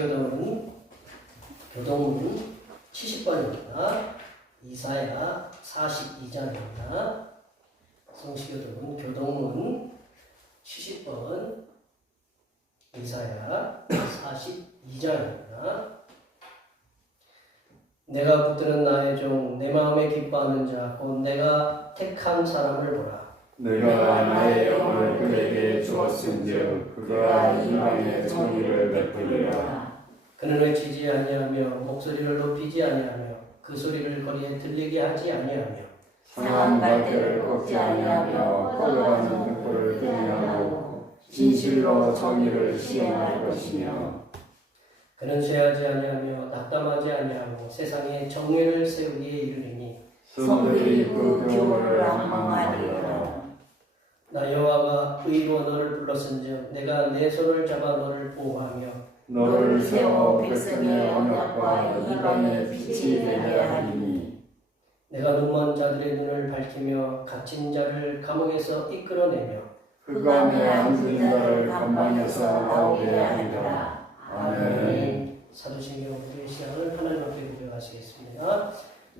성시교동은 교동문 70번입니다. 이사야 42장입니다. 성시교동은 교동문 70번 이사야 42장입니다. 내가 붙드는 나의 종 내 마음에 기뻐하는 자 곧 내가 택한 사람을 보라. 내가 나의 영을 그에게 주었은즉 그가 이방의 정의를 베풀리라. 그는 외치지 아니하며 목소리를 높이지 아니하며 그 소리를 거리에 들리게 하지 아니하며 상한 발대를 꺾지 아니하며 걸어가는 등불을 끄게 하고 진실로 정의를 시행할 것이며 그는 쇠하지 아니하며 낙담하지 아니하고 세상에 정의를 세우기에 이르리니 성들이 그 교훈을 앙망하리라. 나 여호와가 의로 너를 불렀은즉 내가 내 손을 잡아 너를 보호하며 너를 세워 백성의 언약과 이방의 빛이 되게 하리니 내가 눈먼 자들의 눈을 밝히며 갇힌 자를 감옥에서 이끌어내며 흑암에 앉은 자를 감방에서 나오게 하리라. 아멘. 사도신경 구의 시간을 하나님 앞에 고백하시겠습니다.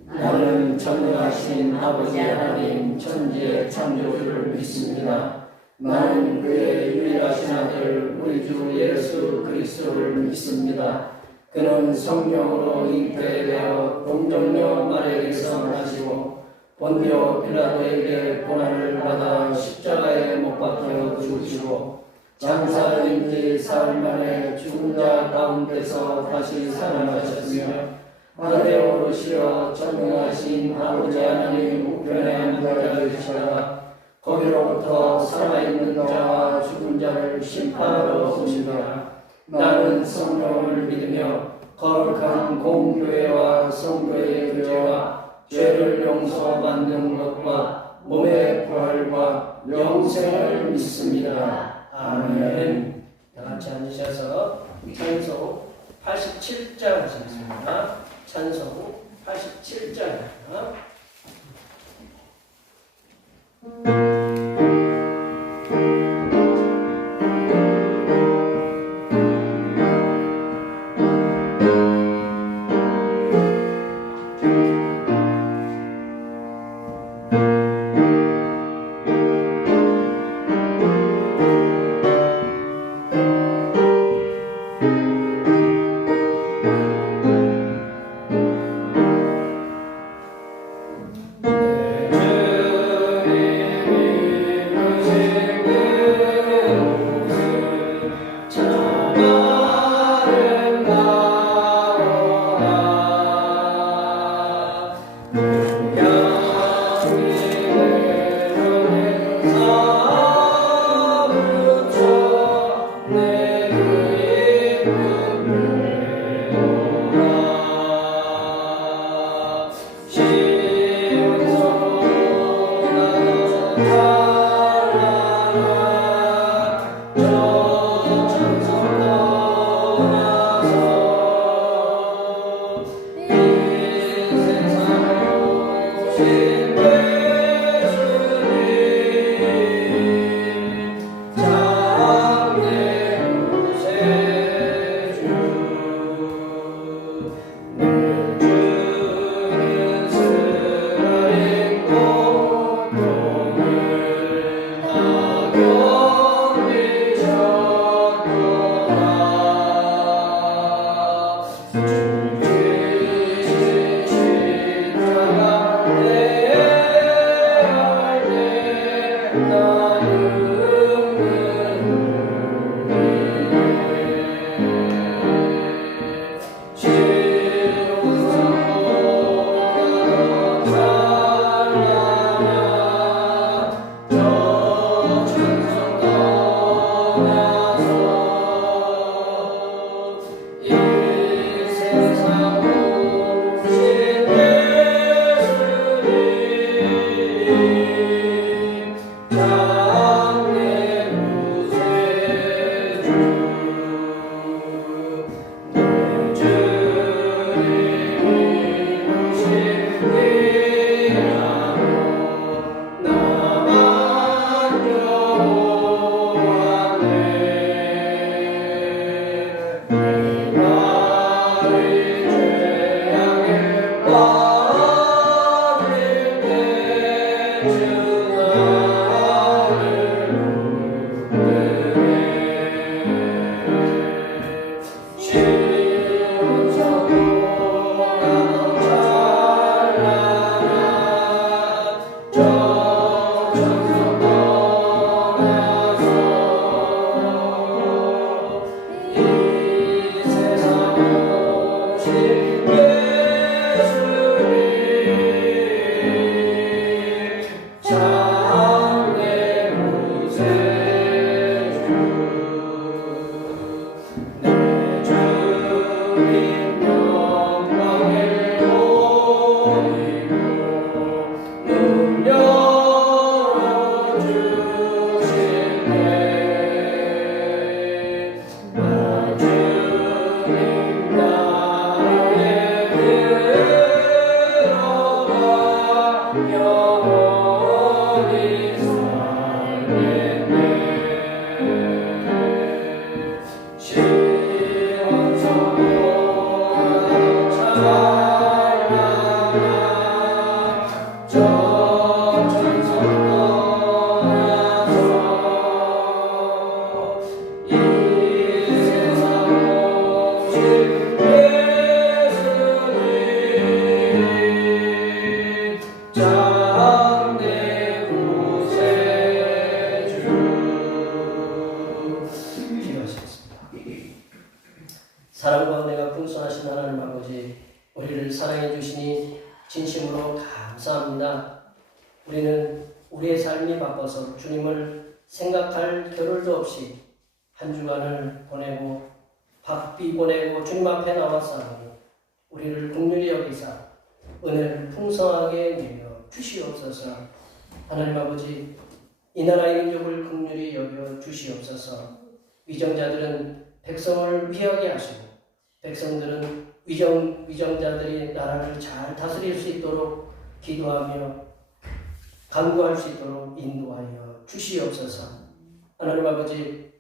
나는 전능하신 아버지 하나님 천지의 창조주를 믿습니다. 나는 그의 유일하신 아들 우리 주 예수 그리스도를 믿습니다. 그는 성령으로 잉태되어 동정녀 마리아에게서 나시고 본디오 빌라도에게 고난을 받아 십자가에 못 박혀 죽으시고 장사된 지 사흘 만에 죽은 자 가운데서 다시 살아나셨으며 하늘에 오르시어 전능하신 아버지 하나님 우편에 앉아 계시다가 거기로부터 살아있는 자와 죽은 자를 심판하러 오시리라. 나는 성령을 믿으며 거룩한 공교회와 성도의 교제와 죄를 용서받는 것과 몸의 부활과 영생을 믿습니다. 아멘. 다 같이 앉으셔서 찬송 87장 하시겠습니다. 찬송 87장입니다. 내 사랑과 은혜가 풍성하신 하나님 아버지, 우리를 사랑해 주시니 진심으로 감사합니다. 우리는 우리의 삶이 바빠서 주님을 생각할 겨를도 없이 한 주간을 보내고 바삐 보내고 주님 앞에 나왔사오니 우리를 긍휼히 여기사 은혜를 풍성하게 내려 주시옵소서. 하나님 아버지, 이 나라의 민족을 긍휼히 여겨 주시옵소서. 위정자들은 백성을 위하게 하시고 백성들은 위정자들이 나라를 잘 다스릴 수 있도록 기도하며 간구할 수 있도록 인도하여 주시옵소서. 하나님 아버지,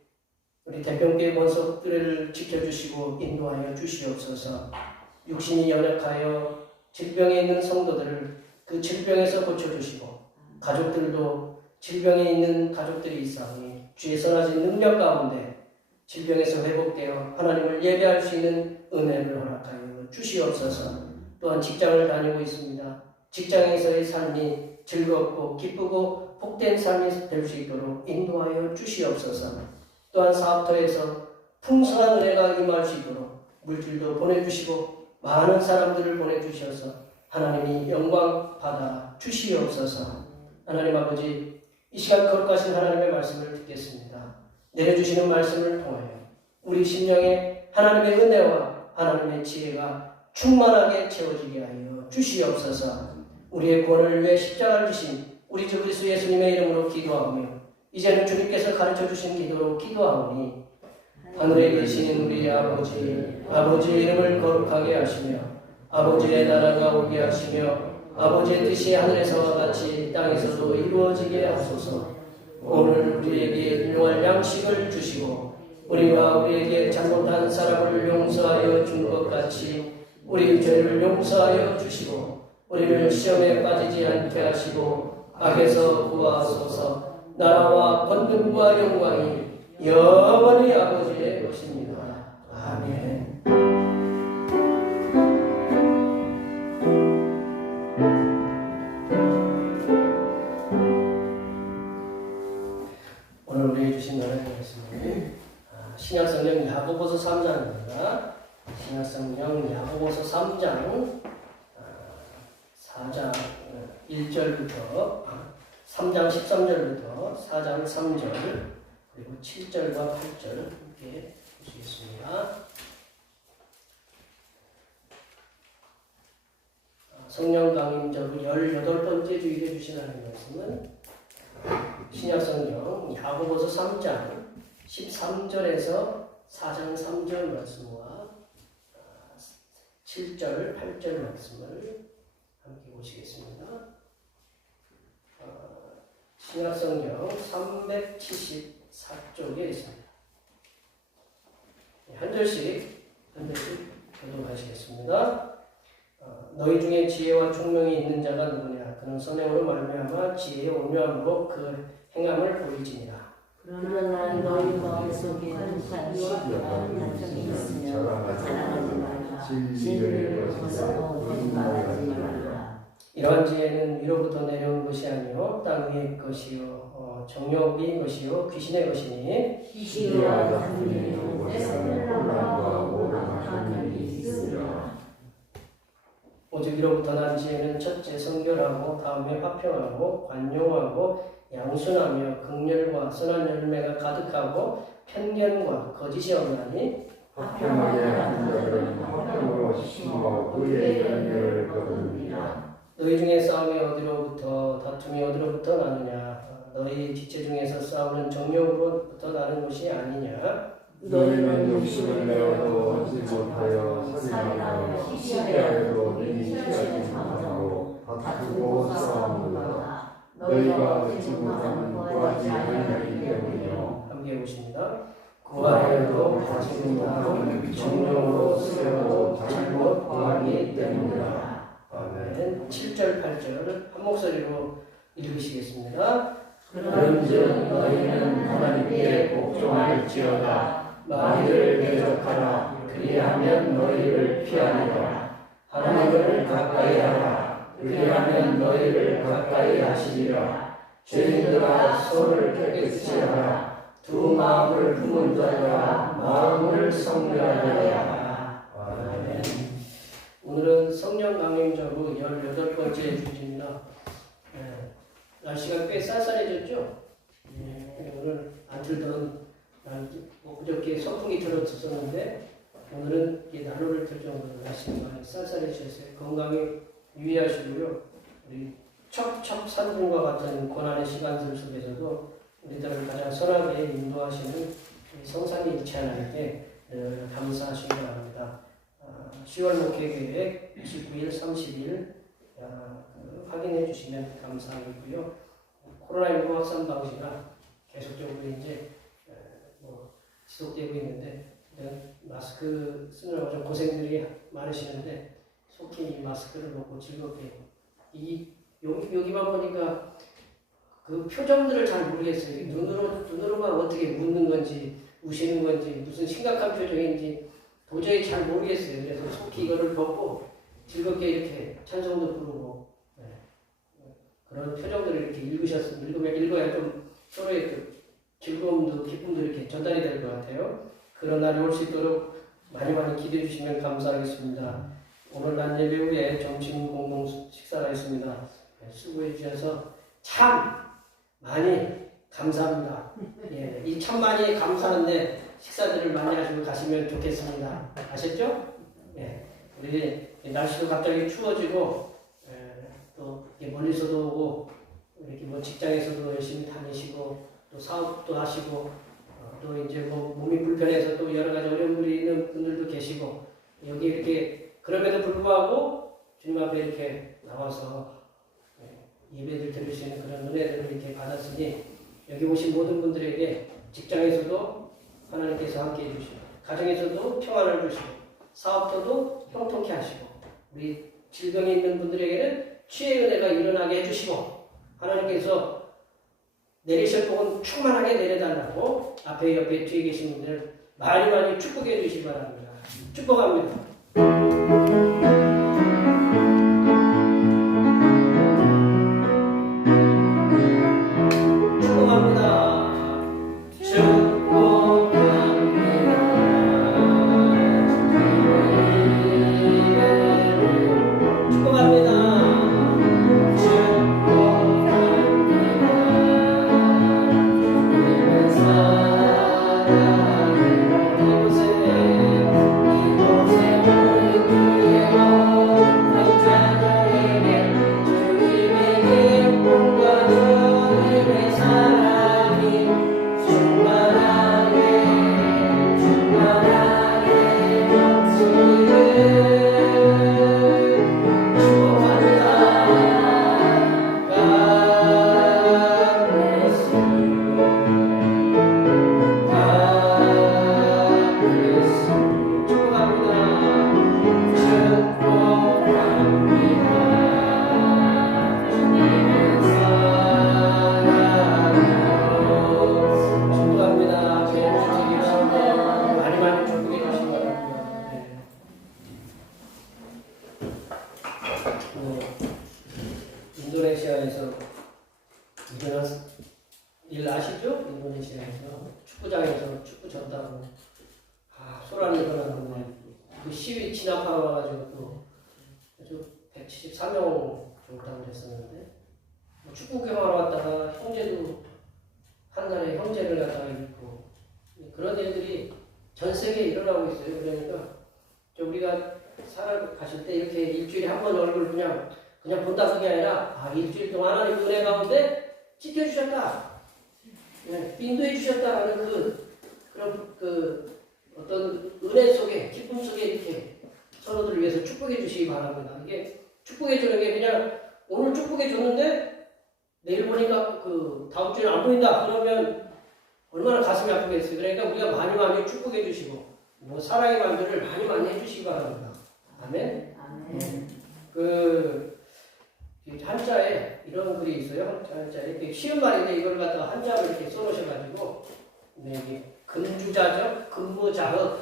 우리 대평교회 권속들을 지켜주시고 인도하여 주시옵소서. 육신이 연약하여 질병에 있는 성도들을 그 질병에서 고쳐주시고 가족들도 질병에 있는 가족들이 있사오니 주의 선하신 능력 가운데 질병에서 회복되어 하나님을 예배할 수 있는 은혜를 허락하여 주시옵소서. 또한 직장을 다니고 있습니다. 직장에서의 삶이 즐겁고 기쁘고 복된 삶이 될 수 있도록 인도하여 주시옵소서. 또한 사업터에서 풍성한 은혜가 임할 수 있도록 물질도 보내주시고 많은 사람들을 보내주셔서 하나님이 영광 받아 주시옵소서. 하나님 아버지, 이 시간 거룩하신 하나님의 말씀을 듣겠습니다. 내려주시는 말씀을 통하여 우리 심령에 하나님의 은혜와 하나님의 지혜가 충만하게 채워지게 하여 주시옵소서. 우리의 구원을 위해 십자가를 지신 우리 주 그리스도 예수님의 이름으로 기도하며 이제는 주님께서 가르쳐주신 기도로 기도하오니 하늘에 계신 우리 아버지, 아버지의 이름을 거룩하게 하시며 아버지의 나라가 오게 하시며 아버지의 뜻이 하늘에서와 같이 땅에서도 이루어지게 하소서. 오늘 우리에게 일용할 양식을 주시고 우리가 우리에게 잘못한 사람을 용서하여 준 것 같이 우리 죄를 용서하여 주시고 우리를 시험에 빠지지 않게 하시고 악에서 구하소서. 나라와 권능과 영광이 영원히 아버지의 것입니다. 아멘. 오늘 우리에게 주신 하나님의 말씀은 신약성경 야고보서 3장입니다. 신약성경 야고보서 3장 4장 1절부터 3장 13절부터 4장 3절 그리고 7절과 8절 함께 보시겠습니다. 성령 강림절 18번째 주일에 주신 하나님의 말씀은 신약성경 야고보서 3장 13절에서 4장 3절 말씀과 7절, 8절 말씀을 함께 보시겠습니다. 신약성경 374쪽에 있습니다. 한 절씩 교독하시겠습니다. 너희 중에 지혜와 총명이 있는 자가 누구냐? 그는 선행으로 말미암아 지혜의 오묘함으로 그 행함을 보이지니라. 그러나 너희 마음속에 관심과 간청이 있으며 자랑하지 말라. 진리를 벗어 거짓말하지 말라. 이러한 지혜는 위로부터 내려온 것이 아니요 땅 위의 것이요 정욕의 것이요 귀신의 것이니 지혜와 다툼이 세상의 혼란과 오만한 일이 있으리라. 너희로부터 난 지혜는 첫째 성결하고 다음에 화평하고 관용하고 양순하며 긍휼과 선한 열매가 가득하고 편견과 거짓이 없나니 화평하게 하는 자들은 화평으로 심어 그의 열매를 거두느니라. 너희 중에 싸움이 어디로부터 다툼이 어디로부터 나느냐 너희 지체 중에서 싸우는 정욕으로부터 나는 것이 아니냐 너희는 욕심을 내어도 얻지 못하여 살인하여 시기하여도 능히 피하지 못하고 다투고 싸우는도다. 너희가 얻지 못하는 구하지 아니하기 때문이요. 함께 보십니다. 구하여도 받지 못하고 정욕으로 쓰려고 잘못 구하기 때문이다. 아멘. 7절 8절 한 목소리로 읽으시겠습니다. 그런즉 너희는 하나님께 복종할지어다. 마귀를 대적하라. 그리하면 너희를 피하리라. 하나님을 가까이 하라. 그리하면 너희를 가까이 하시리라. 죄인들아 손을 깨끗이 하라. 두 마음을 품은 자들아 마음을 성결하리라. 아멘. 오늘은 성령 강림절로 18번째 주제입니다. 날씨가 꽤 쌀쌀해졌죠? 오늘 안 틀던 그저께 선풍기 틀었었는데 오늘은 난로를 틀 정도로 날씨가 많이 쌀쌀해졌어요. 건강에 유의하시고요. 우리 척척 산분과 같은 고난의 시간들 속에서도 우리들을 가장 선하게 인도하시는 성삼위 일체 하나님께 늘 감사하시기 바랍니다. 10월 목회계획 29일, 30일 확인해 주시면 감사하겠고요. 코로나19 확산 방지가 계속적으로 이제 지속되고 있는데 마스크 쓰느라고 좀 고생들이 많으시는데 속히 이 마스크를 벗고 즐겁게 여기만 보니까 그 표정들을 잘 모르겠어요. 눈으로만 어떻게 웃는 건지 우시는 건지 무슨 심각한 표정인지 도저히 잘 모르겠어요. 그래서 속히 이거를 벗고 즐겁게 이렇게 찬송도 부르고 그런 표정들을 이렇게 읽어야 좀 서로의 그 즐거움도 기쁨도 이렇게 전달이 될 것 같아요. 그런 날이 올 수 있도록 많이 기대해 주시면 감사하겠습니다. 오늘 낮 예배 후에 점심 공동 식사가 있습니다. 수고해 주셔서 참 많이 감사합니다. 예, 이 참 많이 감사한데 식사들을 많이 하시고 가시면 좋겠습니다. 아셨죠? 예, 우리 날씨도 갑자기 추워지고 또 멀리서도 오고 이렇게 뭐 직장에서도 열심히 다니시고 또 사업도 하시고 또 이제 뭐 몸이 불편해서 또 여러 가지 어려움이 있는 분들도 계시고 여기 이렇게 그럼에도 불구하고 주님 앞에 이렇게 나와서 예배를 드릴 수 있는 그런 은혜들을 이렇게 받았으니 여기 오신 모든 분들에게 직장에서도 하나님께서 함께 해주시고 가정에서도 평안을 주시고 사업터도 형통케 하시고 우리 질병이 있는 분들에게는 치유의 은혜가 일어나게 해주시고 하나님께서 내리실 복은 충만하게 내려달라고 앞에 옆에 뒤에 계신 분들 많이 축복해 주시기 바랍니다. 축복합니다. 인도네시아에서 일어난 일 아시죠? 인도네시아에서 축구장에서 축구 졌다고 소란이 일어났는데 그 시위 진압하러 와가지고 또 아주 173명 정도 됐었는데 뭐 축구 경험하러 왔다가 형제도 한 달에 형제를 갖다가 잃고 그런 일들이 전 세계에 일어나고 있어요. 그러니까 우리가 살아가실 때 이렇게 일주일에 한 번 얼굴 그냥 본다 그게 아니라 일주일 동안 하나님 은혜 가운데 지켜주셨다, 인도해 주셨다라는 그런 어떤 은혜 속에 기쁨 속에 이렇게 서로들을 위해서 축복해 주시기 바랍니다. 이게 축복해 주는 게 그냥 오늘 축복해 줬는데 내일 보니까 다음 주에는 안 보인다 그러면 얼마나 가슴이 아프겠어요. 그러니까 우리가 많이 축복해 주시고 뭐 사랑의 말들을 많이 해주시기 바랍니다. 아멘. 한자에 이런 글이 있어요. 한자에 이렇게 쉬운 말인데 이걸 갖다가 한자로 이렇게 써놓으셔가지고 이게 금주자적, 금무자흑.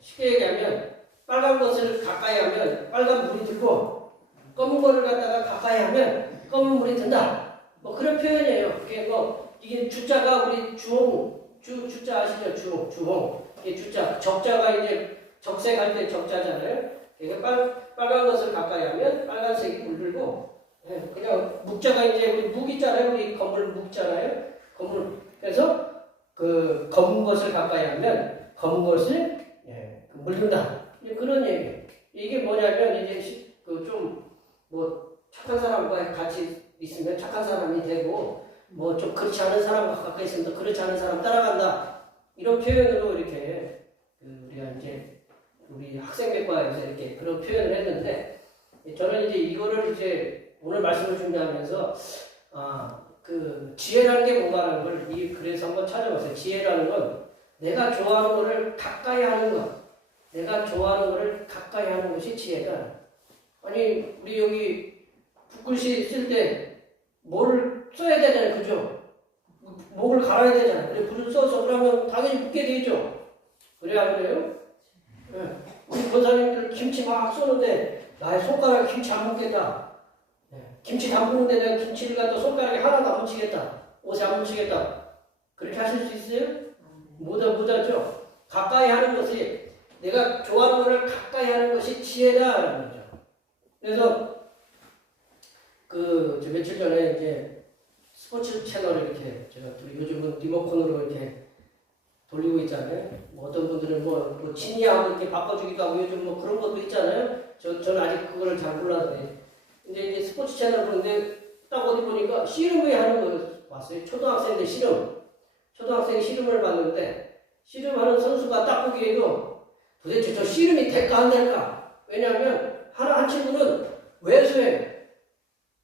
쉽게 얘기하면 빨간 것을 가까이 하면 빨간 물이 들고 검은 거를 갖다가 가까이 하면 검은 물이 든다. 뭐 그런 표현이에요. 이게 주자가 우리 주자 아시죠? 주홍. 이게 주자. 적자가 이제 적색할 때 적자잖아요. 그러니까 빨간 것을 가까이 하면 빨간색이 물들고, 그냥 묵자가 이제 우리 묵 있잖아요. 우리 건물 묵 있잖아요. 건물. 그래서 검은 것을 가까이 하면 검은 것을 물든다. 그런 얘기예요. 이게 뭐냐면 이제 뭐 착한 사람과 같이 있으면 착한 사람이 되고 뭐 좀 그렇지 않은 사람과 가까이 있으면 또 그렇지 않은 사람 따라간다. 이런 표현으로 이렇게 우리가 이제 우리 학생백과에서 이렇게 그런 표현을 했는데 저는 이제 이거를 이제 오늘 말씀을 준비하면서 지혜라는 게 뭔가라는 걸 그래서 한번 찾아봤어요. 지혜라는 건 내가 좋아하는 거를 가까이 하는 것. 내가 좋아하는 거를 가까이 하는 것이 지혜다. 아니 우리 여기 붓글씨 쓸 때 뭐를 써야 되잖아요. 그죠? 목을 갈아야 되잖아요. 그래 불을 써서 그러면 당연히 붓게 되죠. 그래 안 그래요? 우리 권사님들 김치 막 쏘는데 나의 손가락에 김치 안 묻겠다. 김치 담그는데 내가 김치를 갖다 손가락에 하나도 안 묻히겠다. 옷에 안 묻히겠다. 그렇게 하실 수 있어요? 못하죠. 가까이 하는 것이 내가 좋아하는 것을 가까이 하는 것이 지혜다라는 거죠. 그래서 저 며칠 전에 이제 스포츠 채널을 이렇게 제가 요즘은 리모컨으로 이렇게 돌리고 있잖아요. 뭐 어떤 분들은 뭐 진이하고 이렇게 바꿔주기도 하고 요즘 뭐 그런 것도 있잖아요. 저는 아직 그거를 잘 몰라서 이제 스포츠 채널 보는데 딱 어디 보니까 씨름회 하는 거 봤어요. 초등학생들 씨름. 초등학생 씨름을 봤는데 씨름하는 선수가 딱 보기에도 도대체 저 씨름이 될까 안 될까? 왜냐하면 한 친구는 외수예요.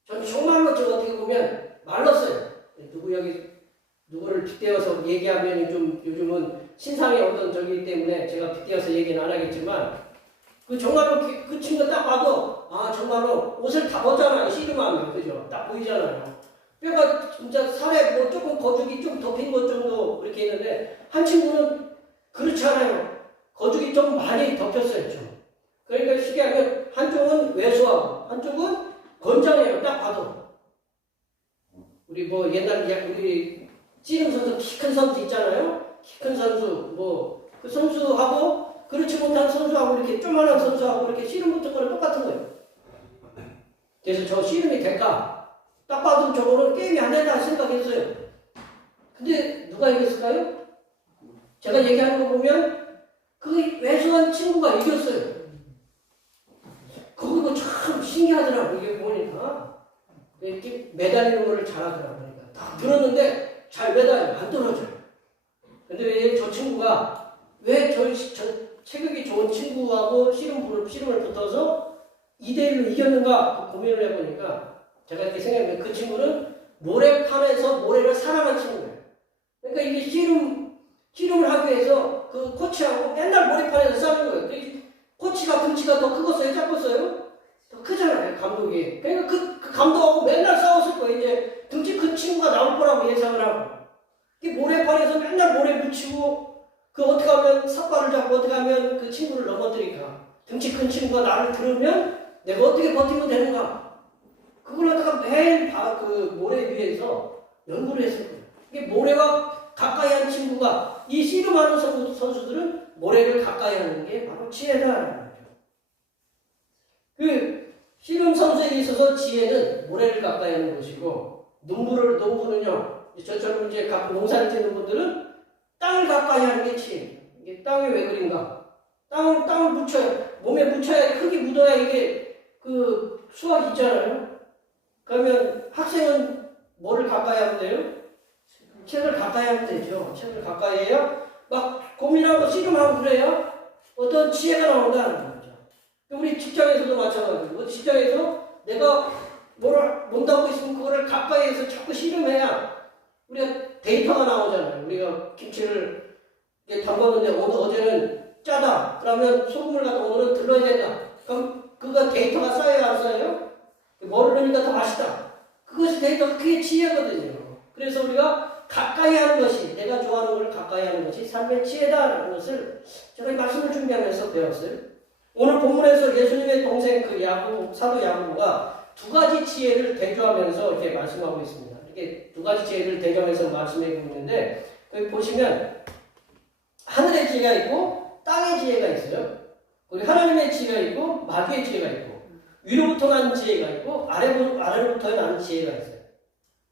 전 정말로 저 어떻게 보면 말랐어요. 누구를 빗대어서 얘기하면 좀 요즘은 신상의 어떤 저기 때문에 제가 빗대어서 얘기는 안 하겠지만 정말로 그 친구 딱 봐도 정말로 옷을 다 벗잖아요. 씨름하면 그죠? 딱 보이잖아요. 뼈가 진짜 살에 뭐 조금 거죽이 좀 덮인 것 정도 이렇게 있는데 한 친구는 그렇지 않아요. 거죽이 좀 많이 덮였어요. 좀. 그러니까 쉽게 하면 한쪽은 왜소하고 한쪽은 건장해요. 딱 봐도. 우리 뭐 옛날 우리 씨름 선수 키 큰 선수 있잖아요. 키 큰 선수 그 선수하고 그렇지 못한 선수하고 이렇게 조그만한 선수하고 이렇게 씨름 붙은 거는 똑같은 거예요. 그래서 저 씨름이 될까? 딱 봐도 저거는 게임이 안 된다 생각했어요. 근데 누가 이겼을까요? 제가 얘기하는 거 보면 그 왜소한 친구가 이겼어요. 그거 참 신기하더라고. 이게 보니까 이렇게 매달리는 거를 잘하더라고. 그러니까 딱 들었는데 잘 매달려 안 떨어져요. 근데 왜 저 친구가 왜 저 체격이 좋은 친구하고 씨름을 붙어서 2대1로 이겼는가 고민을 해보니까 제가 이렇게 생각해보면 그 친구는 모래판에서 모래를 사랑한 친구예요. 그러니까 이게 씨름을 하기 위해서 그 코치하고 맨날 모래판에서 싸우는 거예요. 코치가 등치가 더 크겠어요? 작겠어요? 더 크잖아요, 감독이. 그러니까 그 감독하고 맨날 싸웠을 거예요. 이제 등치 큰 친구가 나올 거라고 예상을 하고. 모래판에서 맨날 모래 묻히고, 어떻게 하면 삿발을 잡고 어떻게 하면 그 친구를 넘어뜨릴까. 등치 큰 친구가 나를 들으면 내가 어떻게 버티면 되는가. 그걸 갖다가 매일 그 모래 위에서 연구를 했을 거예요. 이게 모래와 가까이 한 친구가 이 씨름하는 선수들은 모래를 가까이 하는 게 바로 지혜다라는 거죠. 씨름 선수에게 있어서 지혜는 모래를 가까이 하는 것이고, 농부는요, 저처럼 이제 농사를 짓는 분들은 땅을 가까이 하는 게 지혜예요. 이게 땅이 왜 그린가? 땅을 묻혀야, 몸에 묻혀야, 흙이 묻어야 이게 그 수확이 있잖아요. 그러면 학생은 뭐를 가까이 하면 돼요? 책을 가까이 하면 되죠. 책을 가까이 해야 막 고민하고 씨름하고 그래요. 어떤 지혜가 나온다는 거죠. 우리 직장에서도 마찬가지고, 직장에서 내가 뭐를 못하고 있으면 그거를 가까이에서 자꾸 씨름해야 우리가 데이터가 나오잖아요. 우리가 김치를 담궜는데 어제는 짜다. 그러면 소금을 갖다 오늘은 들러야 된다. 그럼 그거 데이터가 쌓여야 안 쌓여요? 모르니까 더 맛있다. 그것이 데이터가 그게 지혜거든요. 그래서 우리가 가까이 하는 것이, 내가 좋아하는 걸 가까이 하는 것이 삶의 지혜다라는 것을 제가 이 말씀을 준비하면서 배웠어요. 오늘 본문에서 예수님의 동생 사도 야고보가 두 가지 지혜를 대조하면서 이렇게 말씀하고 있습니다. 이렇게 두 가지 지혜를 대조하면서 말씀하고 있는데, 거기 보시면 하늘의 지혜가 있고 땅의 지혜가 있어요. 그리고 하나님의 지혜가 있고 마귀의 지혜가 있고, 위로부터 난 지혜가 있고 아래로부터 난 지혜가 있어요.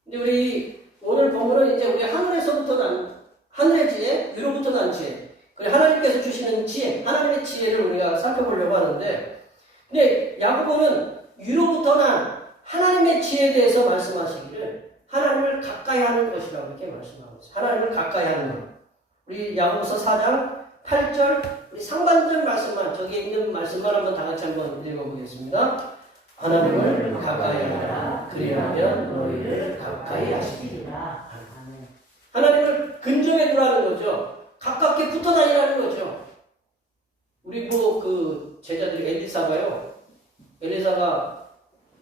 근데 우리 오늘 본문은 이제 우리 하늘에서부터 난 하늘의 지혜, 위로부터 난 지혜, 그리고 하나님께서 주시는 지혜, 하나님의 지혜를 우리가 살펴보려고 하는데, 근데 야고보는 위로부터 난 하나님의 지혜에 대해서 말씀하시기를 하나님을 가까이 하는 것이라고 이렇게 말씀하고 있어요. 하나님을 가까이 하는 것. 우리 야고보서 4장 8절 우리 상반절 말씀만, 저기에 있는 말씀만 한번 다 같이 한번 읽어보겠습니다. 하나님을 가까이 하라. 그리하면 너희를 가까이 하시리라. 하나님을 근정해 두라는 거죠. 가깝게 붙어 다니라는 거죠. 우리 제자들이 엘리사가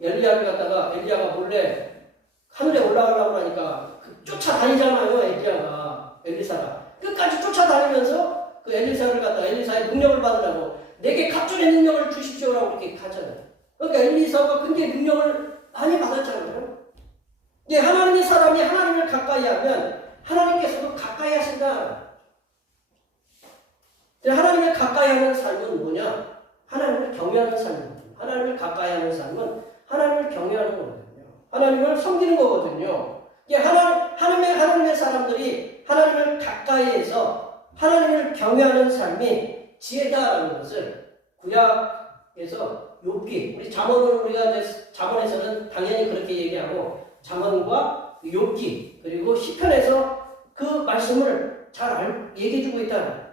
엘리야를 갖다가 엘리야가 몰래 하늘에 올라가려고 하니까 쫓아다니잖아요. 엘리사가 끝까지 쫓아다니면서 그 엘리사를 갖다가 엘리사의 능력을 받으라고 내게 갑절의 능력을 주십시오라고 이렇게 하잖아요. 그러니까 엘리사가 굉장히 능력을 많이 받았잖아요. 이제 하나님의 사람이 하나님을 가까이 하면 하나님께서도 가까이 하신다. 하나님을 가까이 하는 삶은 뭐냐? 하나님을 경외하는 삶입니다. 하나님을 가까이 하는 삶은 하나님을 경외하는 거거든요. 하나님을 섬기는 거거든요. 이게 하나님의 사람들이 하나님을 가까이 해서 하나님을 경외하는 삶이 지혜다라는 것을 구약에서 욥기, 우리 잠언에서는 당연히 그렇게 얘기하고, 잠언과 욥기 그리고 시편에서 그 말씀을 잘 얘기해주고 있다.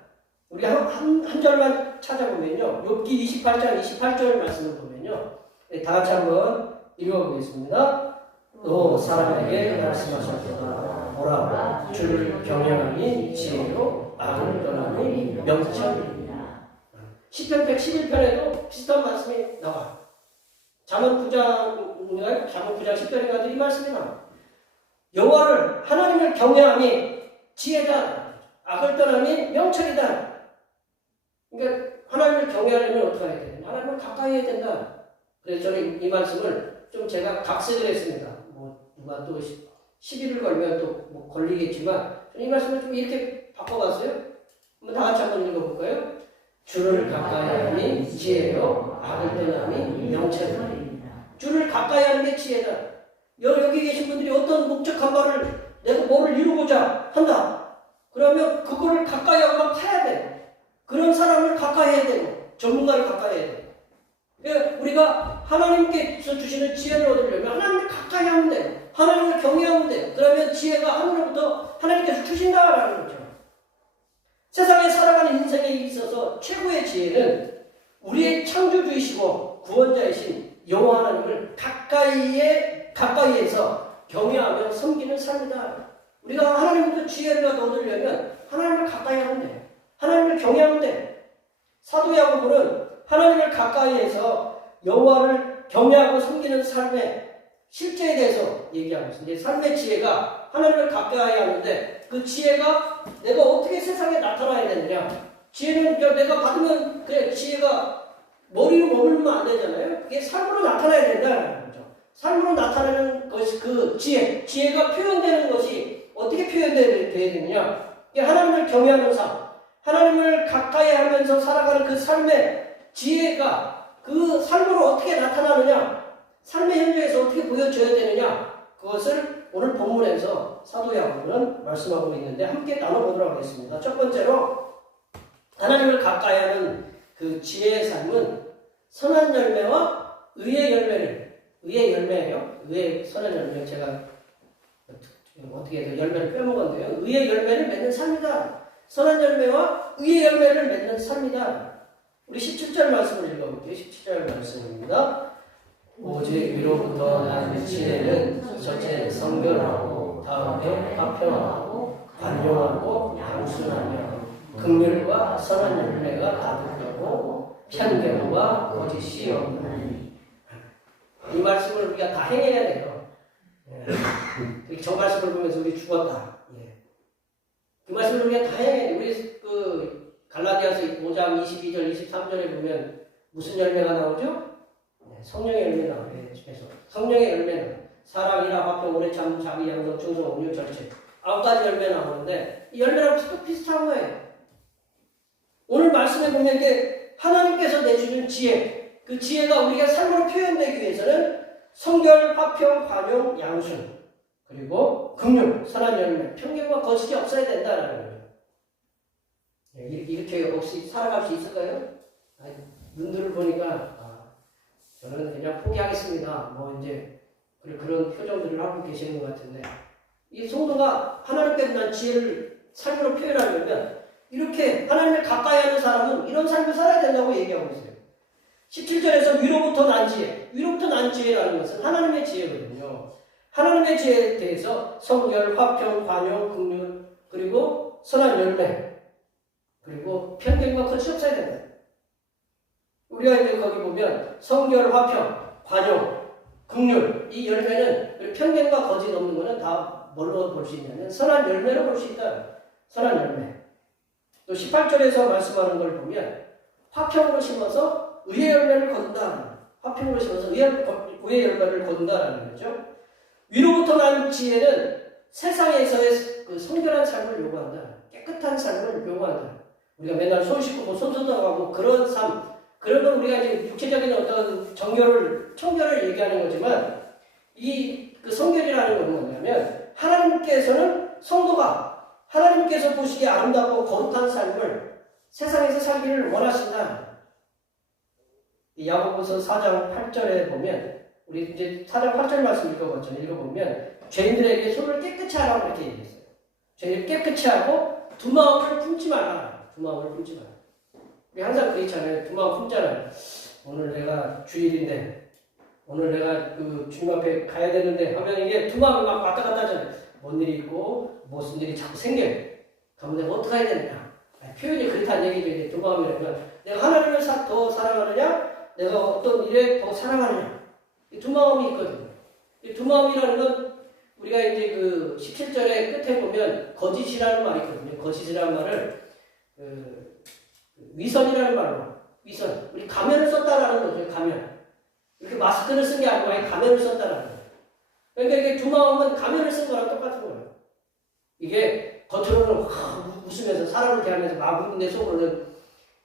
우리 한 절만 찾아보면요, 욥기 28장 28절 말씀을 보면요, 다 같이 한번 읽어보겠습니다. 또 사람에게 말씀하셨다. 보라, 주를 경외함이 지혜로 악을 떠남이 명철이니라. 시편 111편에도 비슷한 말씀이 나와요. 잠언 9장 10편인가 이 말씀이 나와요. 여호와를, 하나님을 경외함이 지혜다. 악을 떠남이 명철이다. 그러니까 하나님을 경외하려면 어떻게 해야 되냐? 하나님을 가까이 해야 된다. 그래서 저는 이 말씀을 좀 제가 각색을 했습니다. 누가 또 시비를 걸면 또 걸리겠지만, 저는 이 말씀을 좀 이렇게 바꿔봤어요. 한번 다 같이 한번 읽어볼까요? 주를 가까이 하니 지혜요, 악을 떠남이 명철이다. 주를 가까이 하는 게 지혜다. 여기 계신 분들이 어떤 목적한 바를 내가 뭐를 이루고자 한다. 그러면 그거를 가까이 하고 막 파야 돼. 그런 사람을 가까이 해야 되고, 전문가를 가까이 해야 돼. 그러니까 우리가 하나님께서 주시는 지혜를 얻으려면 하나님을 가까이 하면 돼. 하나님을 경외하면 돼. 그러면 지혜가 하늘로부터 하나님께서 주신다라는 거죠. 세상에 살아가는 인생에 있어서 최고의 지혜는 우리의 창조주이시고 구원자이신 여호와 하나님을 가까이에서 경외하며 섬기는 삶이다. 우리가 하나님부터 지혜를 얻으려면 하나님을 가까이 하면 돼. 하나님을 경외하면 돼. 사도 야고보는 하나님을 가까이에서 여호와를 경외하고 섬기는 삶의 실제에 대해서 얘기하고 있습니다. 삶의 지혜가 하나님을 가까이 하는데, 그 지혜가 내가 어떻게 세상에 나타나야 되느냐. 지혜는 내가 받으면 그래, 지혜가 머리로 머물면 안 되잖아요. 그게 삶으로 나타나야 된다는 거죠. 삶으로 나타나는 것이 그 지혜가 표현되는 것이 어떻게 표현되어야 되느냐. 이게 하나님을 경외하는 삶, 하나님을 가까이 하면서 살아가는 그 삶의 지혜가 그 삶으로 어떻게 나타나느냐, 삶의 현장에서 어떻게 보여줘야 되느냐, 그것을 오늘 본문에서 사도 야고보는 말씀하고 있는데 함께 나눠보도록 하겠습니다. 첫 번째로 하나님을 가까이 하는 그 지혜의 삶은 선한 열매와 의의 열매를, 의의 열매예요. 의의 선한 열매, 제가 어떻게 해서 열매를 빼먹었는데요. 의의 열매를 맺는 삶이다. 선한 열매와 의의 열매를 맺는 삶이다. 우리 17절 말씀을 읽어볼게요. 17절 말씀입니다. 오직 위로부터 나는 지혜는 첫째 성결하고 다음에 화평하고 관용하고 양순하며 긍휼과 선한 열매가 가득하고 편견과 거짓이 없나니. 이 말씀을 우리가 다 행해야 돼요. 저 말씀을 보면서 우리 죽었다. 그 말씀을 우리가 다 해야 돼요. 우리 그 갈라디아서 5장 22절 23절에 보면 무슨 열매가 나오죠? 성령의 열매 나와요. 그래서 성령의 열매는 사랑이라 화평 오래 참 자비 양성 충성 온유 절제 9가지 열매 나오는데 이 열매랑 비슷한 거예요. 오늘 말씀에 보면 이게 하나님께서 내주는 지혜, 그 지혜가 우리가 삶으로 표현되기 위해서는 성결, 화평, 관용, 양순, 그리고 긍휼, 선한 열매, 편견과 거짓이 없어야 된다라는 거예요. 이렇게 없이 살아갈 수 있을까요? 눈들을 보니까 저는 그냥 포기하겠습니다. 뭐 이제 그런 표정들을 하고 계시는 것 같은데, 이 성도가 하나님께 난 지혜를 삶으로 표현하려면 이렇게 하나님을 가까이 하는 사람은 이런 삶을 살아야 된다고 얘기하고 있어요. 17절에서 위로부터 난 지혜, 위로부터 난 지혜라는 것은 하나님의 지혜거든요. 하나님의 지혜에 대해서 성결, 화평, 관용, 긍휼, 그리고 선한 열매, 그리고 편견과 거짓이 없어야 된다. 우리가 이제 거기 보면 성결, 화평, 관용, 긍휼, 이 열매는 편견과 거짓 없는 것은 다 뭘로 볼 수 있냐면 선한 열매로 볼 수 있다. 선한 열매. 또 18절에서 말씀하는 걸 보면 화평으로 심어서 의의 열매를 거둔다. 화평으로 심어서 의의 열매를 거둔다라는 거죠. 위로부터 난 지혜는 세상에서의 그 성결한 삶을 요구한다. 깨끗한 삶을 요구한다. 우리가 맨날 손 씻고 손 쏟아가고 그런 삶, 그런 건 우리가 이제 육체적인 어떤 청결을 얘기하는 거지만 그 성결이라는 건 뭐냐면 하나님께서는 성도가 하나님께서 보시기에 아름답고 거룩한 삶을 세상에서 살기를 원하신다. 이 야고보서 4장 8절에 보면 우리 이제 4장 8절 말씀 읽어보면 죄인들에게 손을 깨끗이 하라고 이렇게 얘기했어요. 죄인을 깨끗이 하고 두 마음을 품지 말라. 두 마음을 품지 말라. 우리 항상 그렇잖아요. 두 마음 품잖아요. 오늘 내가 주일인데, 오늘 내가 그 주님 앞에 가야 되는데 하면 이게 두 마음이 막 왔다 갔다 하잖아요. 뭔 일이 있고 무슨 일이 자꾸 생겨요. 그러면 내가 어떻게 해야 되느냐. 표현이 그렇다는 얘기죠. 이제 두 마음이라면 내가 하나님을 더 사랑하느냐, 내가 어떤 일에 더 사랑하느냐. 이 두 마음이 있거든요. 이 두 마음이라는 건 우리가 이제 그 17절의 끝에 보면 거짓이라는 말이 있거든요. 거짓이라는 말을 위선이라는 말로, 위선. 우리 가면을 썼다라는 거죠. 가면. 이렇게 마스크를 쓴 게 아니고 아예 가면을 썼다라는 거예요. 그러니까 이게 두 마음은 가면을 쓴 거랑 똑같은 거예요. 이게 겉으로는 웃으면서 사람을 대하면서 막 웃는데 속으로는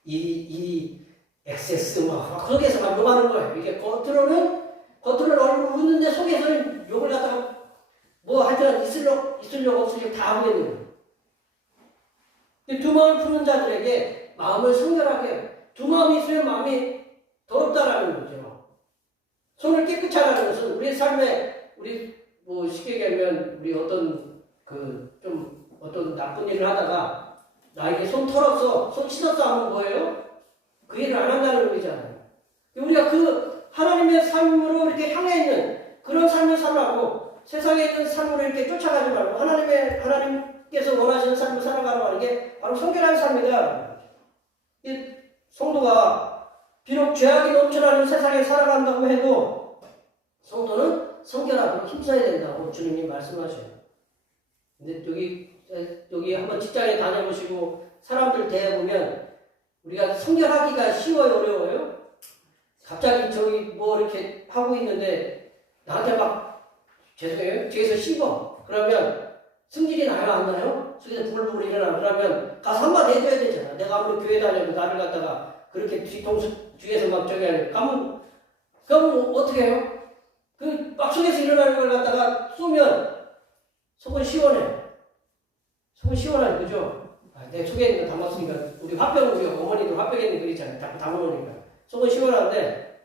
이 엑세스 막 거기에서 막 욕하는 거예요. 이게 겉으로는 얼굴 웃는데 속에서는 욕을 갖다가 뭐 하여튼 있으려고 없으려고 다 하고 있는 거예요. 두 마음을 푸는 자들에게 마음을 성결하게, 두 마음이 있으면 마음이 더럽다라는 거죠. 손을 깨끗이 하라는 것은 우리 삶에, 우리 뭐 쉽게 얘기하면 우리 어떤 어떤 나쁜 일을 하다가 나에게 손 털었어, 손 씻었어 하면 뭐예요? 그 일을 안 한다는 의미잖아요. 우리가 그 하나님의 삶으로 이렇게 향해 있는 그런 삶을 살라고, 세상에 있는 삶으로 이렇게 쫓아가지 말고 하나님께서 원하시는 삶을 살아가라고 하는 게 바로 성결한 삶이다. 이 성도가 비록 죄악이 넘쳐나는 세상에 살아간다고 해도 성도는 성결하고 힘써야 된다고 주님이 말씀하셔요. 근데 여기 한번 직장에 다녀보시고 사람들 대해보면 우리가 성결하기가 쉬워요, 어려워요? 갑자기 저기 뭐 이렇게 하고 있는데 나한테 막 죄송해요? 뒤에서 씹어. 그러면 승질이 나요, 안 나요? 속에서 부글부글 일어나. 그러면 가서 한마디 해줘야 되잖아. 내가 아무리 교회 다녀도 나를 갖다가 그렇게 뒤통수 뒤에서 막 저기 하는 그럼 어떻게 해요? 그 막속에서 일어나는 걸 갖다가 쏘면 속은 시원해. 속은 시원하니 그죠? 내 속에 있는 거 담았으니까 우리 어머니도 화병에 있는 거 있잖아요. 다 담아놓으니까 속은 시원한데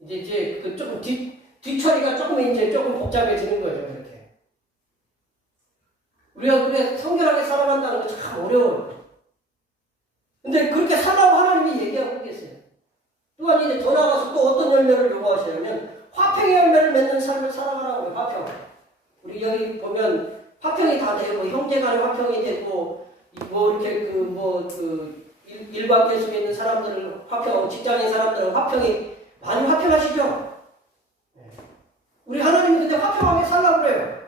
이제 그 조금 뒤처리가 조금 복잡해지는 거죠. 이렇게 우리가 그래 성결하게 살아간다는 거 참 어려워요. 근데 그렇게 살라고 하나님이 얘기하고 계세요. 또한 이제 더 나아가서 또 어떤 열매를 요구하시냐면 화평의 열매를 맺는 삶을 살아가라고요. 화평. 우리 여기 보면 화평이 다 되고 형제간의 화평이 되고 이렇게 일관계 속에 있는 사람들은 화평, 직장인 사람들은 화평이 많이 화평하시죠? 우리 하나님이 근데 화평하게 살라고 그래요.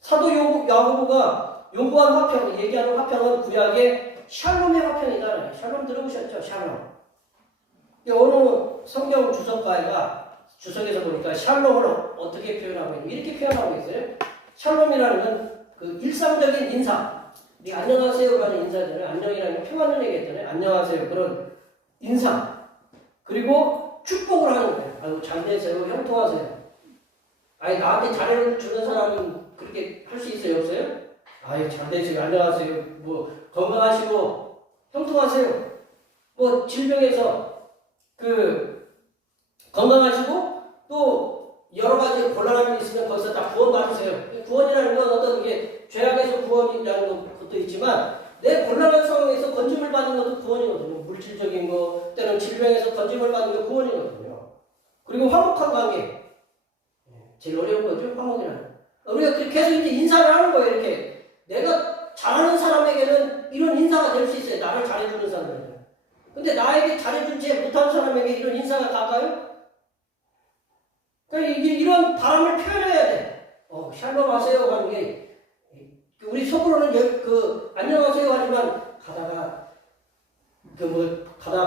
사도 야고보가 요구한 화평, 얘기하는 화평은 구약의 샬롬의 화평이다. 샬롬 들어보셨죠? 샬롬. 어느 성경 주석에서 보니까 샬롬을 어떻게 표현하고 있는지 이렇게 표현하고 있어요. 샬롬이라는 건 그 일상적인 인사. 안녕하세요라는 인사잖아요. 안녕이라는 평안을 얘기했잖아요. 안녕하세요. 그런 인사. 그리고 축복을 하는 거예요. 아이고 잘 되세요. 형통하세요. 아니 나한테 잘해주는 사람은 그렇게 할 수 있어요? 없어요? 아유 잘 되세요. 안녕하세요. 뭐 건강하시고 형통하세요. 뭐 질병에서 건강하시고 또 여러 가지 곤란함이 있으면 거기서 다 구원 받으세요. 구원이라는 건 어떤 게 죄악에서 구원이라는 것도 있지만 내 곤란한 상황에서 건짐을 받는 것도 구원이거든요. 물질적인 거 때는 질병에서 건짐을 받는 게 구원이거든요. 그리고 화목한 관계 제일 어려운 거죠. 화목이라는 우리가 계속 이제 인사를 하는 거예요. 이렇게 내가 잘하는 사람에게는 이런 인사가 될 수 있어요. 나를 잘해주는 사람에게. 근데 나에게 잘해주지 못한 사람에게 이런 인사가 갈까요? 그러니까 이런 바람을 표현해야 돼. 샬롬 하세요 하는 게 우리 속으로는 안녕하세요 하지만 가다가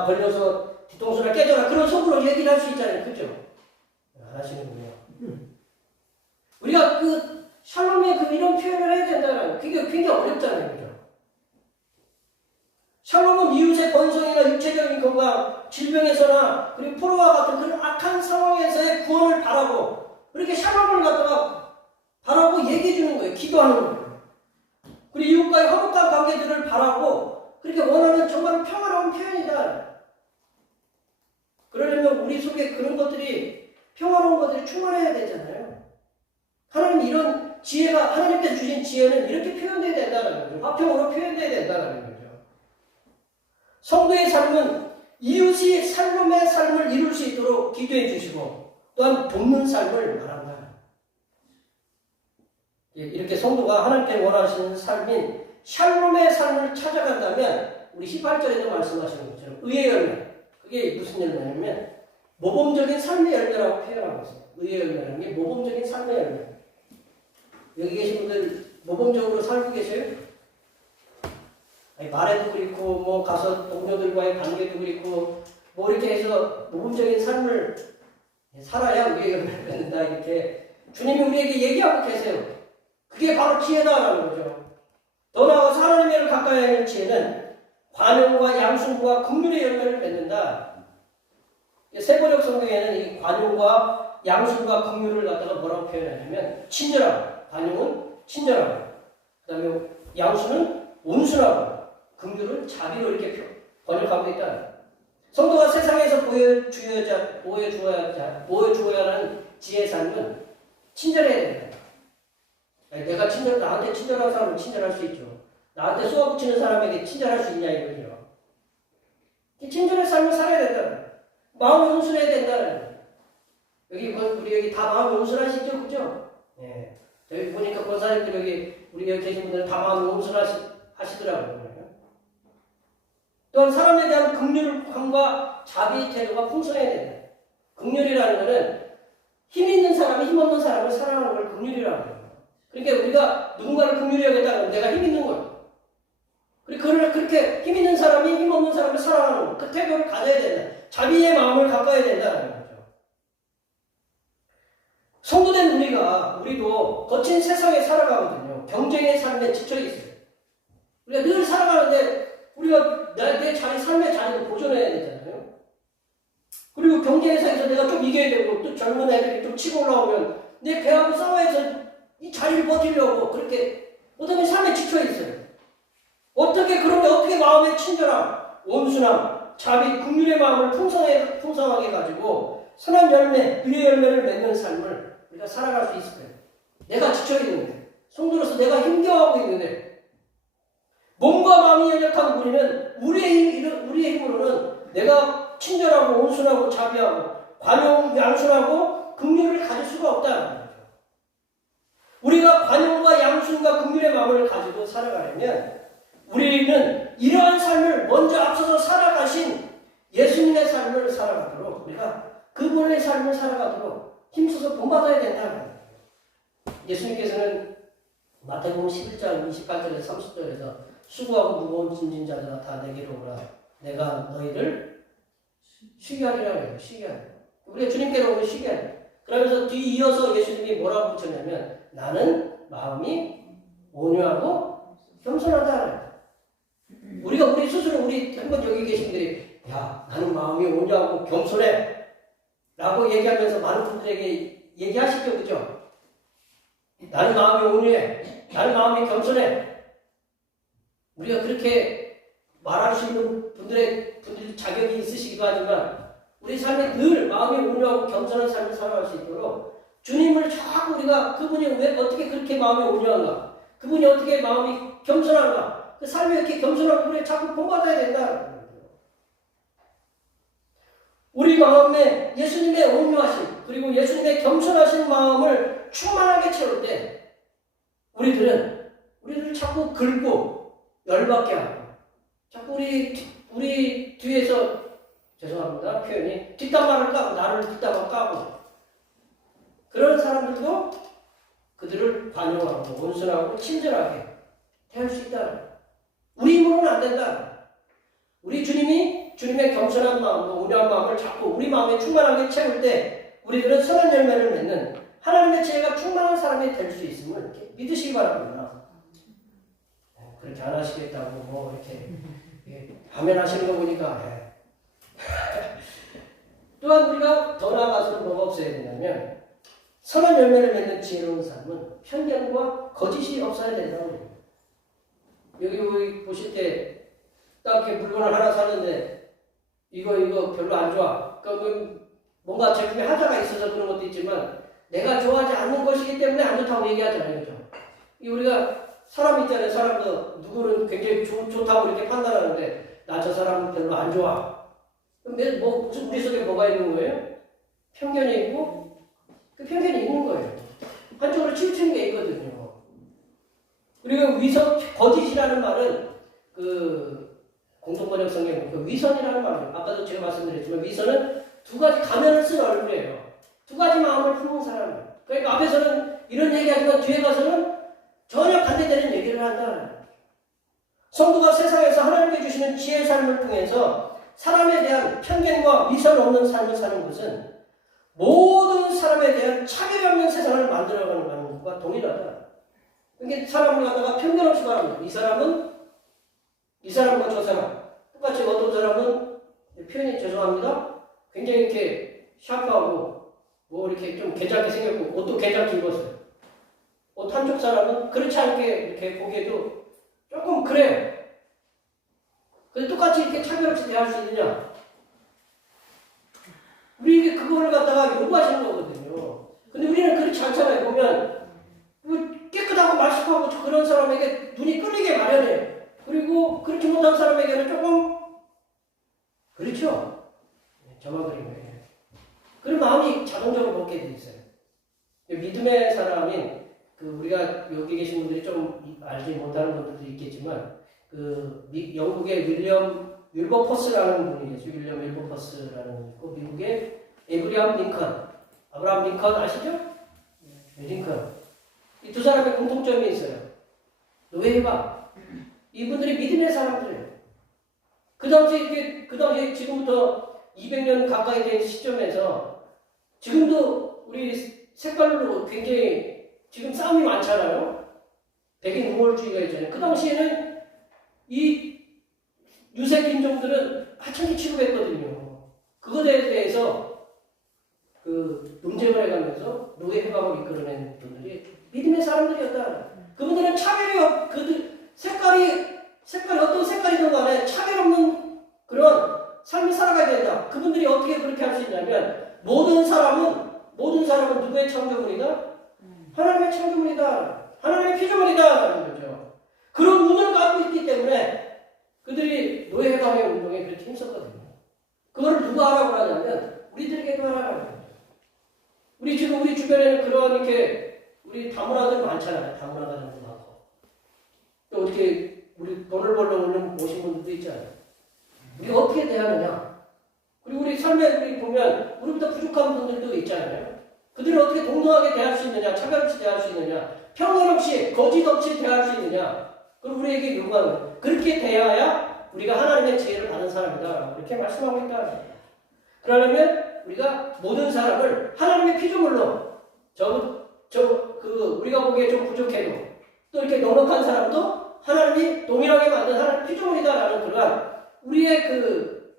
걸려서 뒤통수나 깨져라 그런 속으로 얘기를 할 수 있잖아요. 그죠? 안 하시는군요. 우리가 샬롬의 이런 표현을 해야 된다는 그게 굉장히 어렵잖아요. 그죠? 샬롬은 이웃의 번성이나 육체적인 건강, 질병에서나 그리고 포로와 같은 그런 악한 상황에서의 구원을 바라고 그렇게 샬롬을 갖다가 바라고 얘기해 주는 거예요. 기도하는 거예요. 그리고 이웃과의 화목한 관계들을 바라고 그렇게 원하는 정말 평화로운 표현이다. 그러려면 우리 속에 그런 것들이 평화로운 것들이 충만해야 되잖아요. 하나님 이런 지혜가 하나님께서 주신 지혜는 이렇게 표현돼야 된다는 거죠. 화평으로 표현돼야 된다는 거죠. 성도의 삶은 이웃이 샬롬의 삶을 이룰 수 있도록 기도해 주시고 또한 돕는 삶을 말한다. 이렇게 성도가 하나님께 원하시는 삶인 샬롬의 삶을 찾아간다면 우리 18절에도 말씀하시는 것처럼 의의 열매 그게 무슨 열매냐면 모범적인 삶의 열매라고 표현하고 있어요. 의의 열매라는 게 모범적인 삶의 열매. 여기 계신 분들 모범적으로 살고 계세요? 말에도 그렇고 가서 동료들과의 관계도 그렇고 이렇게 해서 모범적인 삶을 살아야 우리의 열매를 맺는다 이렇게 주님이 우리에게 얘기하고 계세요. 그게 바로 지혜다라는 거죠. 더 나아가서 하나님을 가까이 하는 지혜는 관용과 양순과 긍휼의 열매를 맺는다. 세번역 성경에는 이 관용과 양순과 긍휼을 갖다가 뭐라고 표현하냐면 친절하고 관용은 친절하고 그 다음에 양순은 온순하고 긍휼은 자비로 이렇게 번역하고 있다. 성도가 세상에서 보여주어야 하는 지혜의 삶은 친절해야 된다. 내가 나한테 친절한 사람은 친절할 수 있죠. 나한테 쏘아붙이는 사람에게 친절할 수 있냐 이거죠. 친절의 삶을 살아야 된다. 마음이 온순해야 된다. 우리 여기 다 마음이 온순하시죠, 그죠? 예. 여기 보니까 권사님들 우리 여기 계신 분들은 다 마음이 온순하시더라고요. 또한 사람에 대한 긍휼감과 자비의 태도가 풍성해야 된다. 긍휼이라는 것은 힘 있는 사람이 힘 없는 사람을 사랑하는 걸 긍휼이라고 해요. 그러니까 우리가 누군가를 긍휼히 여겼다는 내가 힘 있는 거예요. 그리고 그렇게 힘 있는 사람이 힘 없는 사람을 사랑하는 그 태도를 가져야 된다. 자비의 마음을 가까야 된다는 거죠. 성도된 우리도 거친 세상에 살아가거든요. 경쟁의 삶에 지쳐 있어요. 우리가 늘 살아가는데 우리가 내 삶의 자리도 보존해야 되잖아요. 그리고 경쟁에서 내가 좀 이겨야 되고 또 젊은 애들이 좀 치고 올라오면 내 배하고 싸워서 이 자리를 버티려고 그렇게 어떻게 삶에 지쳐 있어요. 어떻게 그러면 어떻게 마음의 친절함, 온순함, 자비, 긍휼의 마음을 풍성하게 가지고 선한 열매, 의의 열매를 맺는 삶을 우리가 살아갈 수 있을까요? 내가 지쳐 있는데, 성도로서 내가 힘겨워하고 있는데, 몸과 마음이 연약한 우리는 우리의 힘으로는 내가 친절하고 온순하고 자비하고 관용, 양순하고 긍휼을 가질 수가 없다는 거죠. 우리가 관용과 양순과 긍휼의 마음을 가지고 살아가려면 우리는 이러한 삶을 먼저 앞서서 살아가신 예수님의 삶을 살아가도록 우리가 그분의 삶을 살아가도록 힘써서 본받아야 된다는 거예요. 예수님께서는 마태복음 11장 28절에서 30절에서 수고하고 무거운 짐진 자들아 다 내게로 오라. 내가 너희를 쉬게 하리라 해요. 쉬게 하리라. 우리가 주님께로 오면 쉬게 하리라. 그러면서 뒤이어서 예수님이 뭐라고 붙였냐면 나는 마음이 온유하고 겸손하다. 우리가 우리 스스로 우리 한번 여기 계신 분들이 야 나는 마음이 온유하고 겸손해 라고 얘기하면서 많은 분들에게 얘기하시죠. 그죠? 나는 마음이 온유해. 나는 마음이 겸손해. 우리가 그렇게 말할 수 있는 분들이 자격이 있으시기도 하지만 우리 삶에 늘 마음이 온유하고 겸손한 삶을 살아갈 수 있도록 주님을 자꾸 우리가 그분이 왜 어떻게 그렇게 마음이 온유한가? 그분이 어떻게 마음이 겸손한가? 그 삶이 이렇게 겸손한 분을 자꾸 본받아야 된다. 우리 마음에 예수님의 온유하심 그리고 예수님의 겸손하신 마음을 충만하게 채울 때 우리를 자꾸 긁고 열받게 하고 자꾸 우리 뒤에서 죄송합니다 표현이 뒷담화를 까고 나를 뒷담화 까고 그런 사람들도 그들을 관용하고 온순하고 친절하게 대할 수 있다. 우리 힘으로는 안 된다. 우리 주님의 겸손한 마음과 온유한 마음을 자꾸 우리 마음에 충만하게 채울 때 우리들은 선한 열매를 맺는 하나님의 지혜가 충만한 사람이 될 수 있음을 이렇게 믿으시기 바랍니다. 그렇게 안 하시겠다고 뭐 이렇게 하면 하시는 거 보니까 또한 우리가 더 나아가서는 뭐가 없어야 되냐면 선한 열매를 맺는 지혜로운 삶은 편견과 거짓이 없어야 된다고 해요. 여기 보실 때 딱 이렇게 물건을 하나 샀는데 이거 별로 안 좋아. 그러니까 뭔가 제품에 하자가 있어서 그런 것도 있지만 내가 좋아하지 않는 것이기 때문에 안 좋다고 얘기하잖아요. 그죠? 우리가 사람 있잖아요. 사람도 누구는 굉장히 좋다고 이렇게 판단하는데 나 저 사람은 별로 안 좋아. 그럼 무슨 우리 속에 뭐가 있는 거예요? 편견이 있고 그 편견이 있는 거예요. 한쪽으로 치우치는 게 있거든요. 그리고 거짓이라는 말은 공동번역 성경 위선이라는 말이에요. 아까도 제가 말씀드렸지만 위선은 두 가지 가면을 쓴 얼굴이에요. 두 가지 마음을 품은 사람이에요. 그러니까 앞에서는 이런 얘기하지만 뒤에 가서는 전혀 반대되는 얘기를 한다. 성도가 세상에서 하나님께 주시는 지혜의 삶을 통해서 사람에 대한 편견과 위선 없는 삶을 사는 것은 모든 사람에 대한 차별이 없는 세상을 만들어가는 것과 동일하다. 그러니까 사람을 갖다가 편견 없이 말합니다. 이 사람과 저 사람. 똑같이 어떤 사람은 표현이 죄송합니다. 굉장히 이렇게 샤프하고 뭐 이렇게 좀 괜찮게 생겼고 옷도 괜찮게 입었어요. 옷 한쪽 사람은 그렇지 않게 이렇게 보기에도 조금 그래요. 근데 똑같이 이렇게 차별 없이 대할 수 있느냐? 우리에게 그거를 갖다가 요구하시는 거거든요. 근데 우리는 그렇지 않잖아요. 보면 깨끗하고 말씀하고 그런 사람에게 눈이 끌리게 마련해요. 그리고 그렇지 못한 사람에게는 조금 그렇죠. 저만 그린 거예요. 그런 마음이 자동적으로 먹게 돼 있어요. 믿음의 사람인 우리가 여기 계신 분들이 좀 알지 못하는 분들도 있겠지만 영국의 윌버퍼스라는 분이 계세요. 윌리엄 윌버퍼스라는 분이 있고 미국의 아브라함 링컨 아시죠? 링컨. 이 두 사람의 공통점이 있어요. 노예가 이분들이 믿음의 사람들이에요. 그 당시에 지금부터 200년 가까이 된 시점에서 지금도 우리 색깔로 굉장히 지금 싸움이 많잖아요. 백인 우월주의가 있잖아요. 그 당시에는 이 유색 인종들은 하찮게 취급했거든요. 그것에 대해서 그 논쟁을 해가면서 노예 해방을 이끌어낸 분들이 믿음의 사람들이었다. 그분들은 차별이 그들 색깔이 어떤 색깔이든 간에 차별 없는 그런 삶을 살아가야 된다. 그분들이 어떻게 그렇게 할 수 있냐면 모든 사람은 누구의 창조물이다? 하나님의 창조물이다. 하나님의 피조물이다. 거죠. 그런 운을 갖고 있기 때문에 그들이 노예 해방의 운동에 그렇게 힘썼거든요. 그걸 누가 하라고 하냐면 우리들에게도 하라고 합니다. 우리 주변에는 그런 이렇게 우리 다문화들 많잖아요. 다문화가들도 많고. 또 어떻게 우리 돈을 벌러 오신 분들도 있잖아요. 우리가 어떻게 대하느냐. 그리고 우리 삶에 우리 보면 우리보다 부족한 분들도 있잖아요. 그들을 어떻게 동등하게 대할 수 있느냐, 차별 없이 대할 수 있느냐, 편견 없이, 거짓 없이 대할 수 있느냐. 그럼 우리에게 요구하는 그렇게 대해야 우리가 하나님의 지혜를 받은 사람이다. 이렇게 말씀하고 있다. 그러려면 우리가 모든 사람을 하나님의 피조물로 우리가 보기에 좀 부족해도 또 이렇게 넉넉한 사람도 하나님이 동일하게 만든 하나님 피조물이다라는 그러한 우리의 그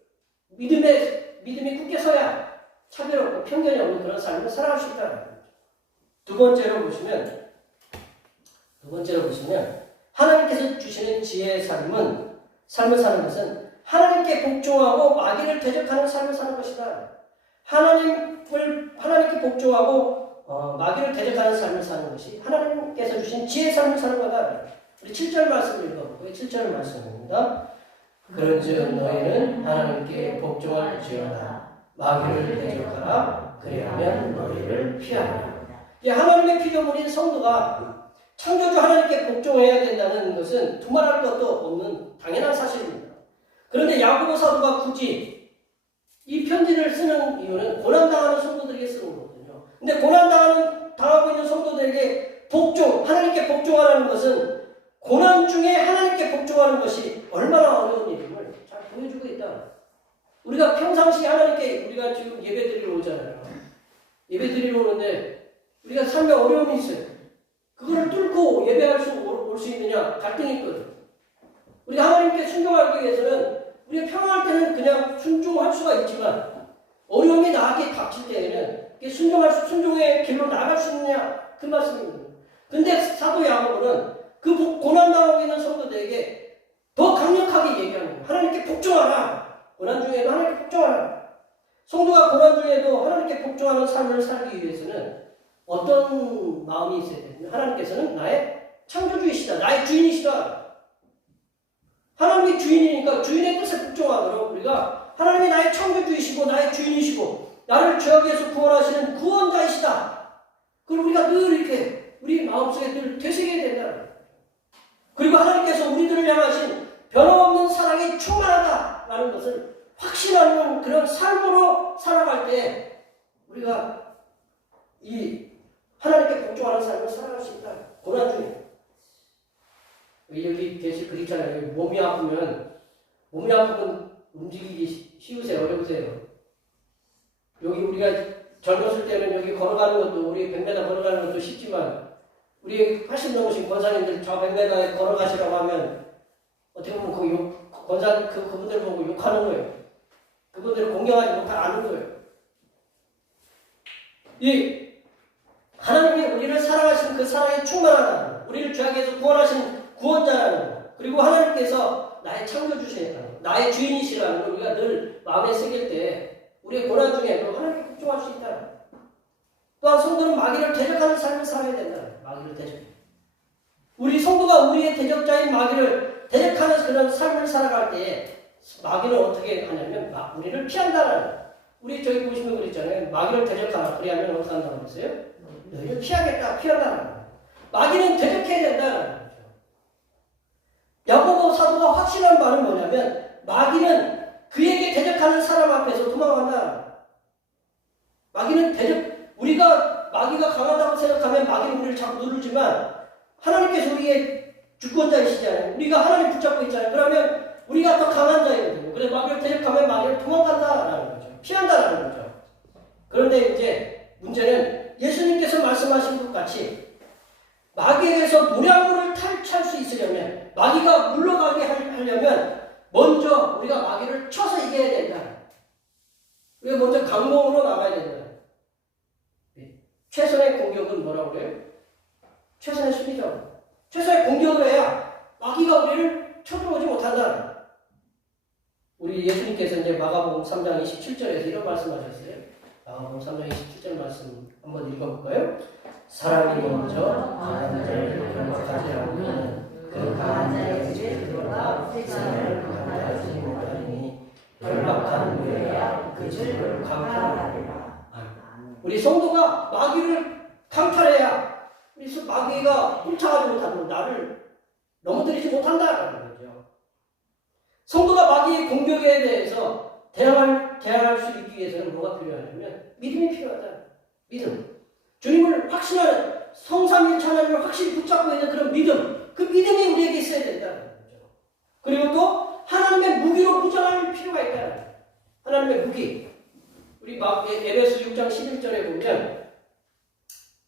믿음이 굳게 서야 차별 없고 편견이 없는 그런 삶을 살아갈 수 있다. 두 번째로 보시면 하나님께서 주시는 지혜의 삶을 사는 것은 하나님께 복종하고 마귀를 대적하는 삶을 사는 것이다. 하나님께 복종하고 마귀를 대적하는 삶을 사는 것이 하나님께서 주신 지혜의 삶을 사는 거다. 우리 7절 말씀을 읽어볼까요? 7절 말씀입니다. 그런즉 너희는 하나님께 복종할지어다. 마귀를 대적하라. 그리하면 너희를 피하리라. 하나님의 피조물인 성도가 창조주 하나님께 복종해야 된다는 것은 두말할 것도 없는 당연한 사실입니다. 그런데 야고보 사도가 굳이 이 편지를 쓰는 이유는 고난당하는 성도들에게 쓰는 거거든요. 근데 고난당하고 있는 성도들에게 하나님께 복종하라는 것은 고난 중에 하나님께 복종하는 것이 얼마나 어려운 일임을 잘 보여주고 있다. 우리가 평상시에 하나님께 우리가 지금 예배 드리러 오잖아요. 예배 드리러 오는데 우리가 삶에 어려움이 있어요. 그거를 뚫고 예배할 올 수 있느냐 갈등이 있거든. 우리가 하나님께 순종하기 위해서는 우리가 평안할 때는 그냥 순종할 수가 있지만 어려움이 나에게 닥칠 때에는 순종의 길로 나갈 수 있느냐 그 말씀입니다. 근데 사도 야고보는 그 고난당하고 있는 성도들에게 더 강력하게 얘기하는 거예요. 하나님께 복종하라. 고난 중에도 하나님께 복종하라. 성도가 고난 중에도 하나님께 복종하는 삶을 살기 위해서는 어떤 마음이 있어야 되냐. 하나님께서는 나의 창조주이시다. 나의 주인이시다. 하나님이 주인이니까 주인의 뜻에 복종하도록 우리가 하나님이 나의 창조주이시고 나의 주인이시고 나를 죄악에서 구원하시는 구원자이시다. 그걸 우리가 늘 이렇게 우리 마음속에 늘 되새겨야 된다. 그리고 하나님께서 우리들을 향하신 변함없는 사랑이 충만하다라는 것을 확신하는 그런 삶으로 살아갈 때 우리가 이 하나님께 복종하는 삶을 살아갈 수 있다. 고난 중에. 여기 계실 그 있잖아요. 몸이 아프면 움직이기 쉬우세요? 어려우세요? 여기 우리가 젊었을 때는 여기 걸어가는 것도 우리 100m 걸어가는 것도 쉽지만 우리 80 넘으신 권사님들 저 100m에 걸어가시라고 하면 어떻게 보면 그분들 보고 욕하는 거예요. 그분들을 공경하지 못하는 거예요. 이 하나님이 우리를 사랑하신 그 사랑이 충만하다는 것, 우리를 죄악에서 구원하신 구원자라는 것, 그리고 하나님께서 나의 창조주시라는 것, 나의 주인이시라는 걸 우리가 늘 마음에 새길 때 우리의 고난 중에도 하나님께 복종할 수 있다. 또한 성도는 마귀를 대적하는 삶을 살아야 된다. 마귀를 대적. 우리 성도가 우리의 대적자인 마귀를 대적하는 그런 삶을 살아갈 때에 마귀는 어떻게 하냐면 우리를 피한다는. 우리 저기 보시면 그랬잖아요. 마귀를 대적하라. 그리하면 어떻게 한다고 그랬어요? 너희를 피한다는. 마귀는 대적해야 된다는 거죠. 야고보 사도가 확신한 말은 뭐냐면 마귀는 그에게 대적하는 사람 앞에서 도망간다. 우리가 마귀가 강하다고 생각하면 마귀는 우리를 자꾸 누르지만 하나님께서 우리의 주권자이시잖아요. 우리가 하나님 붙잡고 있잖아요. 그러면 우리가 더 강한 자이거든요. 그래서 마귀를 대적하면 마귀를 도망간다라는 거죠. 피한다라는 거죠. 그런데 이제 문제는 예수님께서 말씀하신 것 같이 마귀에게서 무량물을 탈취할 수 있으려면 마귀가 물러가게 하려면 먼저 우리가 마귀를 쳐서 이겨야 된다. 우리가 먼저 강공으로 나가야 된다. 최선의 공격은 뭐라고 그래요? 최선의 수비죠. 최선의 공격을 해야 마귀가 우리를 쳐들어오지 못한다. 우리 예수님께서 이제 마가복음 3장 27절에서 이런 말씀하셨어요. 마가복음 3장 27절 말씀 한번 읽어볼까요? 사람이 먼저 강한 자를 경박하지 않으면 그 강한 자의 죄들보다 세상을 강하지 못하니 결박한 후에야 그 죄를 강탈하리라. 우리 성도가 마귀를 강탈해야 우리 마귀가 훔쳐가지 못하면 나를 넘어뜨리지 못한다라는 거죠. 성도가 마귀의 공격에 대해서 대항할 수 있기 위해서는 뭐가 필요하냐면 믿음이 필요하다. 믿음. 주님을 확신하는 성삼일체 하나님을 확실히 붙잡고 있는 그런 믿음. 그 믿음이 우리에게 있어야 된다는 거죠. 그리고 또 하나님의 무기로 무장할 필요가 있다. 하나님의 무기. 우리 에베소 6장 11절에 보면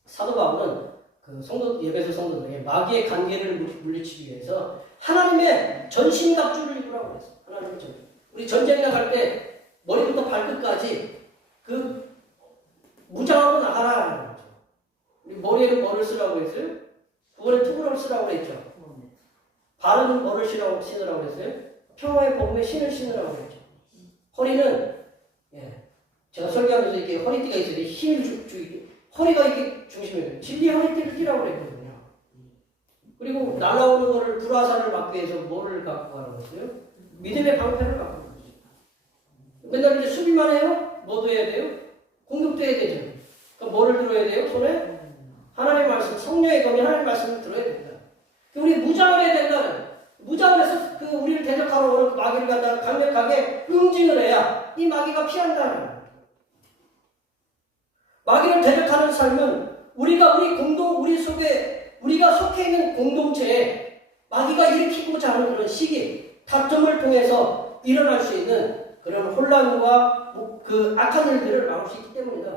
사도 바울은 그 에베소 성도들에게 마귀의 관계를 물리치기 위해서 하나님의 전신갑주를 입으라고 했어요. 하나님의 전신. 우리 전쟁에 나갈 때 머리부터 발끝까지 그 무장하고 나가라는 거죠. 우리 머리에는 뭐를 쓰라고 했어요? 부분에 투구를 쓰라고 했죠. 발은 뭐를 신으라고 했어요? 평화의 복음의 신을 신으라고 했죠. 허리는 제가 설교하면서 이렇게 허리띠가 있어요. 힘을 주기. 허리가 이게 중심이에요. 진리의 허리띠를 띠라고 그랬거든요. 그리고 날아오는 거를 불화살을 막기 위해서 뭐를 갖고 가는 거예요? 믿음의 방패를 갖고 가는 거죠. 맨날 이제 수비만 해요? 뭐도 해야 돼요? 공격도 해야 되죠. 그럼 뭐를 들어야 돼요? 손에? 하나님의 말씀, 성령의 검이 하나님의 말씀을 들어야 된다. 우리 무장을 해야 된다는. 무장을 해서 우리를 대적하러 오는 마귀를 갖다가 강력하게 응징을 해야 이 마귀가 피한다는 거예요. 마귀를 대적하는 삶은 우리 속에 우리가 속해 있는 공동체에 마귀가 일으키고자 하는 그런 시기, 다툼을 통해서 일어날 수 있는 그런 혼란과 그 악한 일들을 막을 수 있기 때문이다.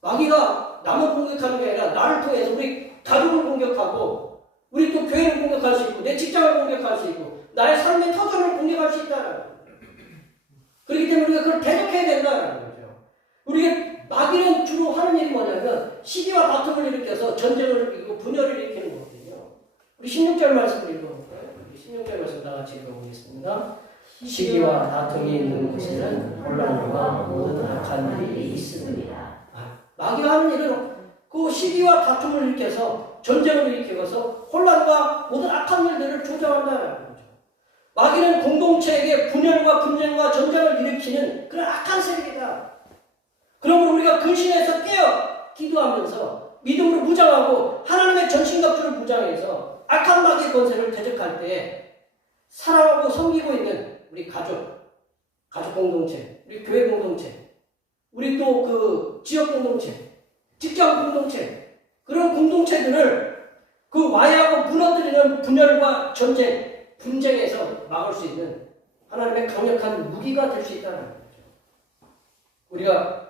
마귀가 남을 공격하는 게 아니라 나를 통해서 우리 가족을 공격하고 우리 또 교회를 공격할 수 있고 내 직장을 공격할 수 있고 나의 삶의 터전을 공격할 수 있다는 거예요. 그렇기 때문에 우리가 그걸 대적해야 된다는 거죠. 우리가 마귀는 주로 하는 일이 뭐냐면 시기와 다툼을 일으켜서 전쟁을 일으키고 분열을 일으키는 거거든요. 우리 16절 말씀을 읽어볼까요? 우리 16절 말씀 다 같이 읽어보겠습니다. 시기와 다툼이 있는 곳에는 혼란과 모든 악한 일이 있습니다. 마귀가 하는 일은 그 시기와 다툼을 일으켜서 전쟁을 일으켜서 혼란과 모든 악한 일들을 조장한다는 거죠. 마귀는 공동체에게 분열과 분쟁과 전쟁을 일으키는 그런 악한 세력이다. 그러므로 우리가 근신해서 깨어 기도하면서 믿음으로 무장하고 하나님의 전신갑주를 무장해서 악한 마귀의 권세를 대적할 때 사랑하고 섬기고 있는 우리 가족 공동체, 우리 교회 공동체, 우리 또 그 지역 공동체, 직장 공동체, 그런 공동체들을 그 와야하고 무너뜨리는 분열과 전쟁, 분쟁에서 막을 수 있는 하나님의 강력한 무기가 될 수 있다는 거죠. 우리가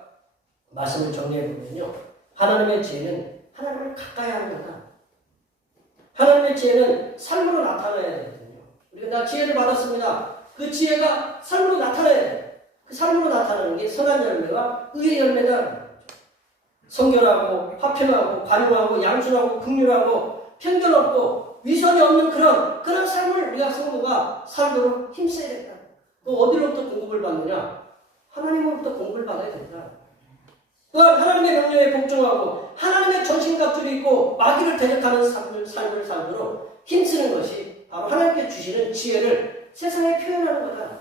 말씀을 정리해보면요. 하나님의 지혜는 하나님을 가까이 하는 거다. 하나님의 지혜는 삶으로 나타나야 되거든요. 우리가 나 지혜를 받았습니다. 그 지혜가 삶으로 나타나야 돼요. 그 삶으로 나타나는 게 선한 열매와 의의 열매다. 성결하고 화평하고 관용하고 양순하고 긍휼하고 편견 없고 위선이 없는 그런 삶을 우리가 성도가 살도록 힘써야 된다. 그 어디로부터 공급을 받느냐? 하나님으로부터 공급을 받아야 된다. 또한 하나님의 명령에 복종하고 하나님의 전신갑주를 입고 마귀를 대적하는 삶을 살도록 힘쓰는 것이 바로 하나님께 주시는 지혜를 세상에 표현하는 거다.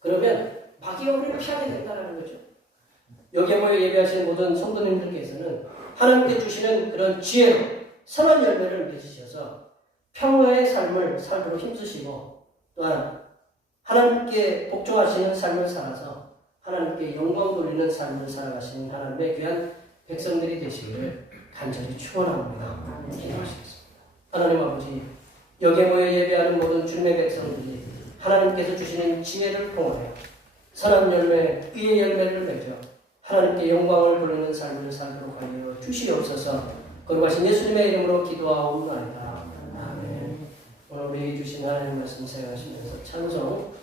그러면 마귀가 우리를 피하게 된다는 거죠. 여기에 모여 예배하시는 모든 성도님들께서는 하나님께 주시는 그런 지혜로 선한 열매를 맺으셔서 평화의 삶을 살도록 힘쓰시고 또한 하나님께 복종하시는 삶을 살아서 하나님께 영광 돌리는 삶을 살아가시는 하나님의 귀한 백성들이 되시기를 간절히 축원합니다. 기도하시겠습니다. 하나님 아버지, 여기에 모여 예배하는 모든 주님의 백성들이 하나님께서 주시는 지혜를 통하여 선한 열매, 의의 열매를 맺어 하나님께 영광을 돌리는 삶을 살도록 하여 주시옵소서. 거룩하신 예수님의 이름으로 기도하옵나이다. 아멘. 오늘 우리에게 주신 하나님 말씀 생각하시면서 찬송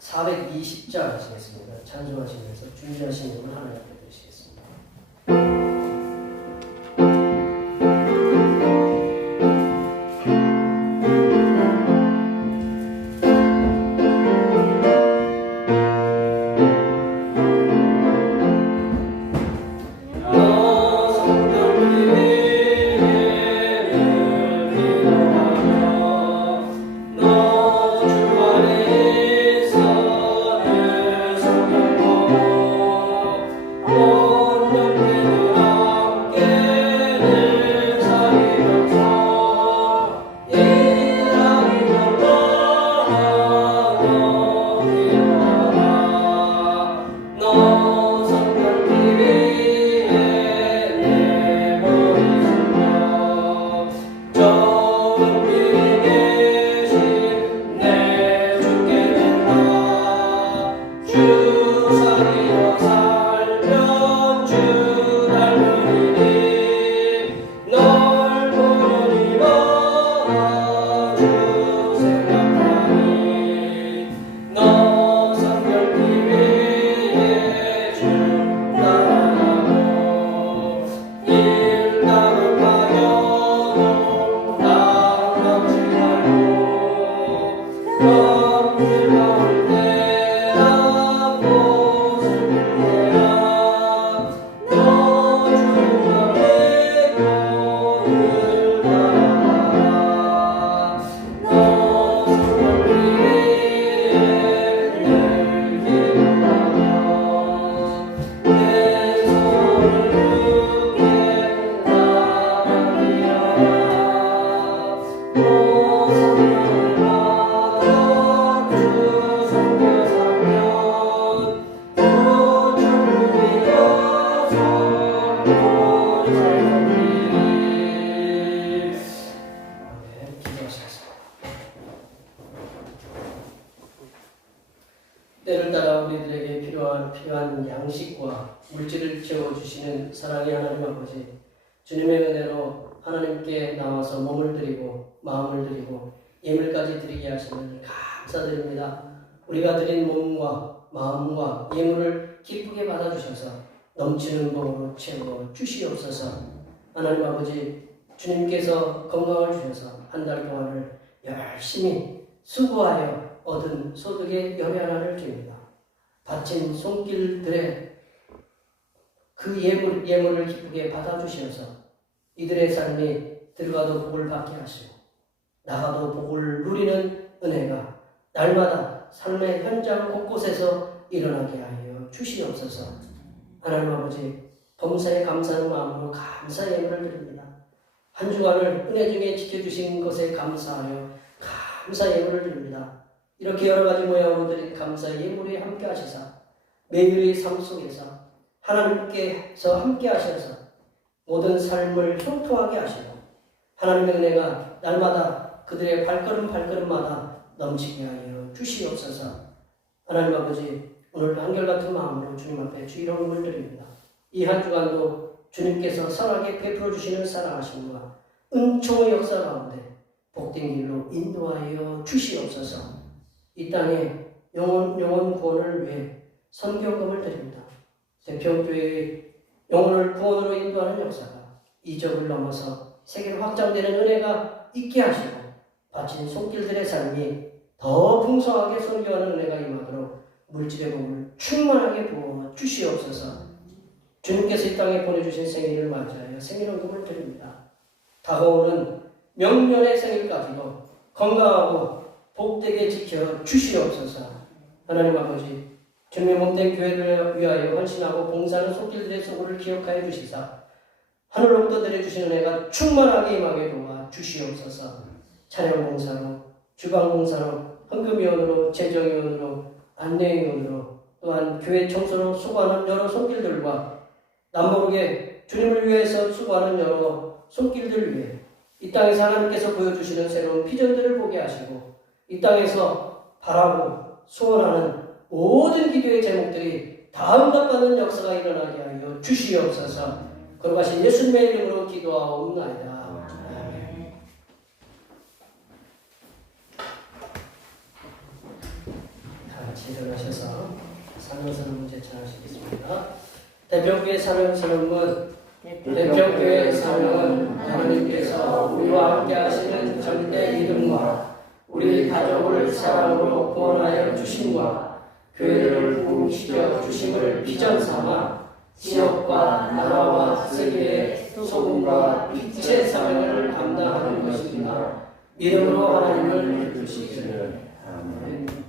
420장 하시겠습니다. 찬송하시면서 준비하신 곡을 하나님 앞에 드리시겠습니다. 때를 따라 우리들에게 필요한 양식과 물질을 채워주시는 사랑의 하나님 아버지, 주님의 은혜로 하나님께 나와서 몸을 드리고 마음을 드리고 예물까지 드리게 하시는 감사드립니다. 우리가 드린 몸과 마음과 예물을 기쁘게 받아주셔서 넘치는 복으로 채워 주시옵소서. 하나님 아버지, 주님께서 건강을 주셔서 한 달 동안을 열심히 수고하여 얻은 소득의 열의 하나를 드립니다. 바친 손길들의 그 예물을 기쁘게 받아주셔서 이들의 삶이 들어가도 복을 받게 하시고 나가도 복을 누리는 은혜가 날마다 삶의 현장 곳곳에서 일어나게 하여 주시옵소서. 하나님 아버지, 범사에 감사하는 마음으로 감사 예물을 드립니다. 한 주간을 은혜 중에 지켜주신 것에 감사하여 감사 예물을 드립니다. 이렇게 여러 가지 모양으로 드린 감사 예물에 함께 하시사 매일의 삶 속에서 하나님께서 함께 하셔서 모든 삶을 형통하게 하시고 하나님의 은혜가 날마다 그들의 발걸음마다 넘치게 하여 주시옵소서. 하나님 아버지, 오늘 한결같은 마음으로 주님 앞에 주 이름을 드립니다. 이 한 주간도 주님께서 선하게 베풀어 주시는 사랑하심과 은총의 역사 가운데 복된 길로 인도하여 주시옵소서. 이 땅에 영혼 구원을 위해 선교금을 드립니다. 대평교회의 영혼을 구원으로 인도하는 역사가 이적을 넘어서 세계로 확장되는 은혜가 있게 하시고 바친 손길들의 삶이 더 풍성하게 선교하는 은혜가 임하도록 물질의 복을 충만하게 부어 주시옵소서. 주님께서 이 땅에 보내주신 생일을 맞이하여 생일헌금을 드립니다. 다가오는 명년의 생일까지도 건강하고 복되게 지켜 주시옵소서. 하나님 아버지, 주님의 몸된 교회를 위하여 헌신하고 봉사하는 손길들의 소고를 기억하여 주시사 하늘로부터 내려주시는 은혜가 충만하게 임하게 도와 주시옵소서. 찬양 봉사로, 주방 봉사로, 헌금위원으로, 재정위원으로, 안내위원으로, 또한 교회 청소로 수고하는 여러 손길들과 남모르게 주님을 위해서 수고하는 여러 손길들을 위해 이 땅에서 하나님께서 보여주시는 새로운 비전들을 보게 하시고 이 땅에서 바라고 소원하는 모든 기도의 제목들이 다 응답받는 역사가 일어나게 하여 주시옵소서. 거룩하신 예수님의 이름으로 기도하옵나이다. 아멘. 다 같이 같이 일어나셔서 사명선언문 제찬하시겠습니다. 대평교회 사명선언문. 대평교회 사명은 하나님께서 우리와 함께 하시는 절대 믿음과 우리 가족을 사랑으로 구원하여 주심과 교회를 부흥시켜 주심을 비전 삼아 지역과 나라와 세계의 소금과 빛의 사명을 감당하는 것입니다. 믿음으로 하나님을 믿으시기를. 아멘.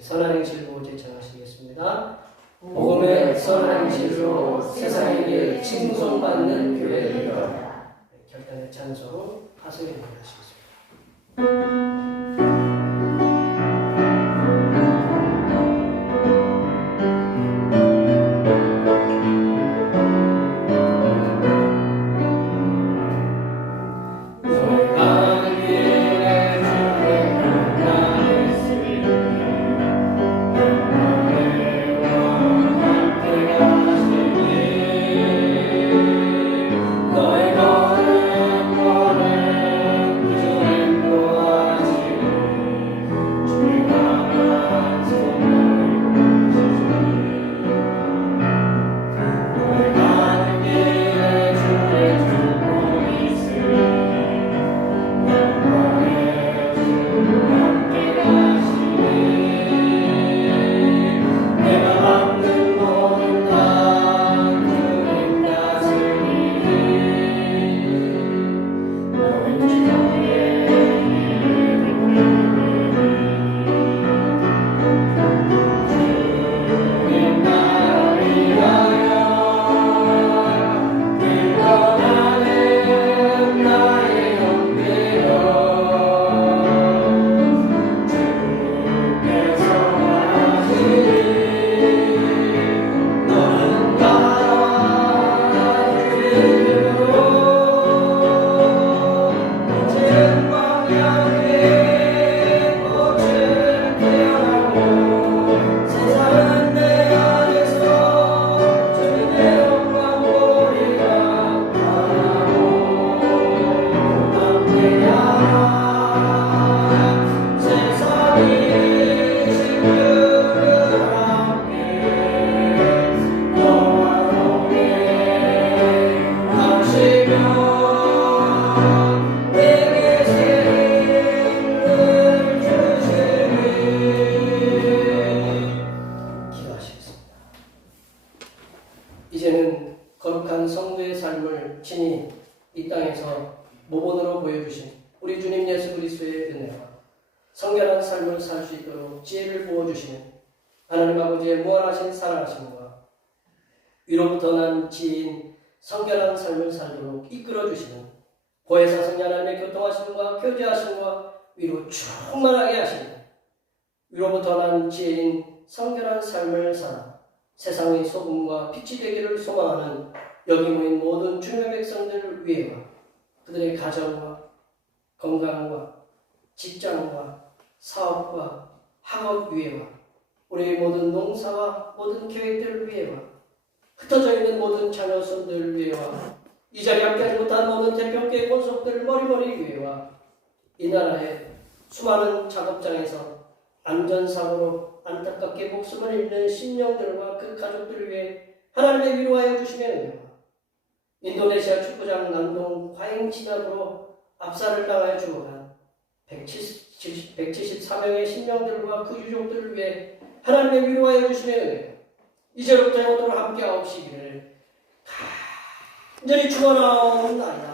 선한 행실로 제찬하시겠습니다. 복음의 선한 행실로 세상에게 칭송받는 교회입니다. 결단의 찬송 하승에 하시겠습니다. 이제는 거룩한 성도의 삶을 친히 이 땅에서 모본으로 보여주신 우리 주님 예수 그리스도의 은혜와 성결한 삶을 살 수 있도록 지혜를 부어주시는 하나님 아버지의 무한하신 사랑하심과 위로부터 난 지혜인 성결한 삶을 살도록 이끌어주시는 보혜사성 하나님의 교통하심과 교제하심과 위로 충만하게 하시는 위로부터 난 지혜인 성결한 삶을 살아 세상의 소금과 빛이 되기를 소망하는 여기 모인 모든 주님의 백성들을 위해와 그들의 가정과 건강과 직장과 사업과 학업 위해와 우리의 모든 농사와 모든 계획들을 위해와 흩어져 있는 모든 자녀손들을 위해와 이 자리에 함께하지 못한 모든 대평교회 권속들을 머리머리 위해와 이 나라의 수많은 작업장에서 안전사고로 안타깝게 목숨을 잃는 심령들과 그 가족들을 위해 하나님의 위로하여 주시며 은혜와 인도네시아 축구장 남동 과잉 진압으로 압살을 당하여 죽어간 174명의 심령들과 그 유족들을 위해 하나님의 위로하여 주시며 은혜와 이제부터 영원토록 함께하옵시기를 간절히 축원하옵나이다.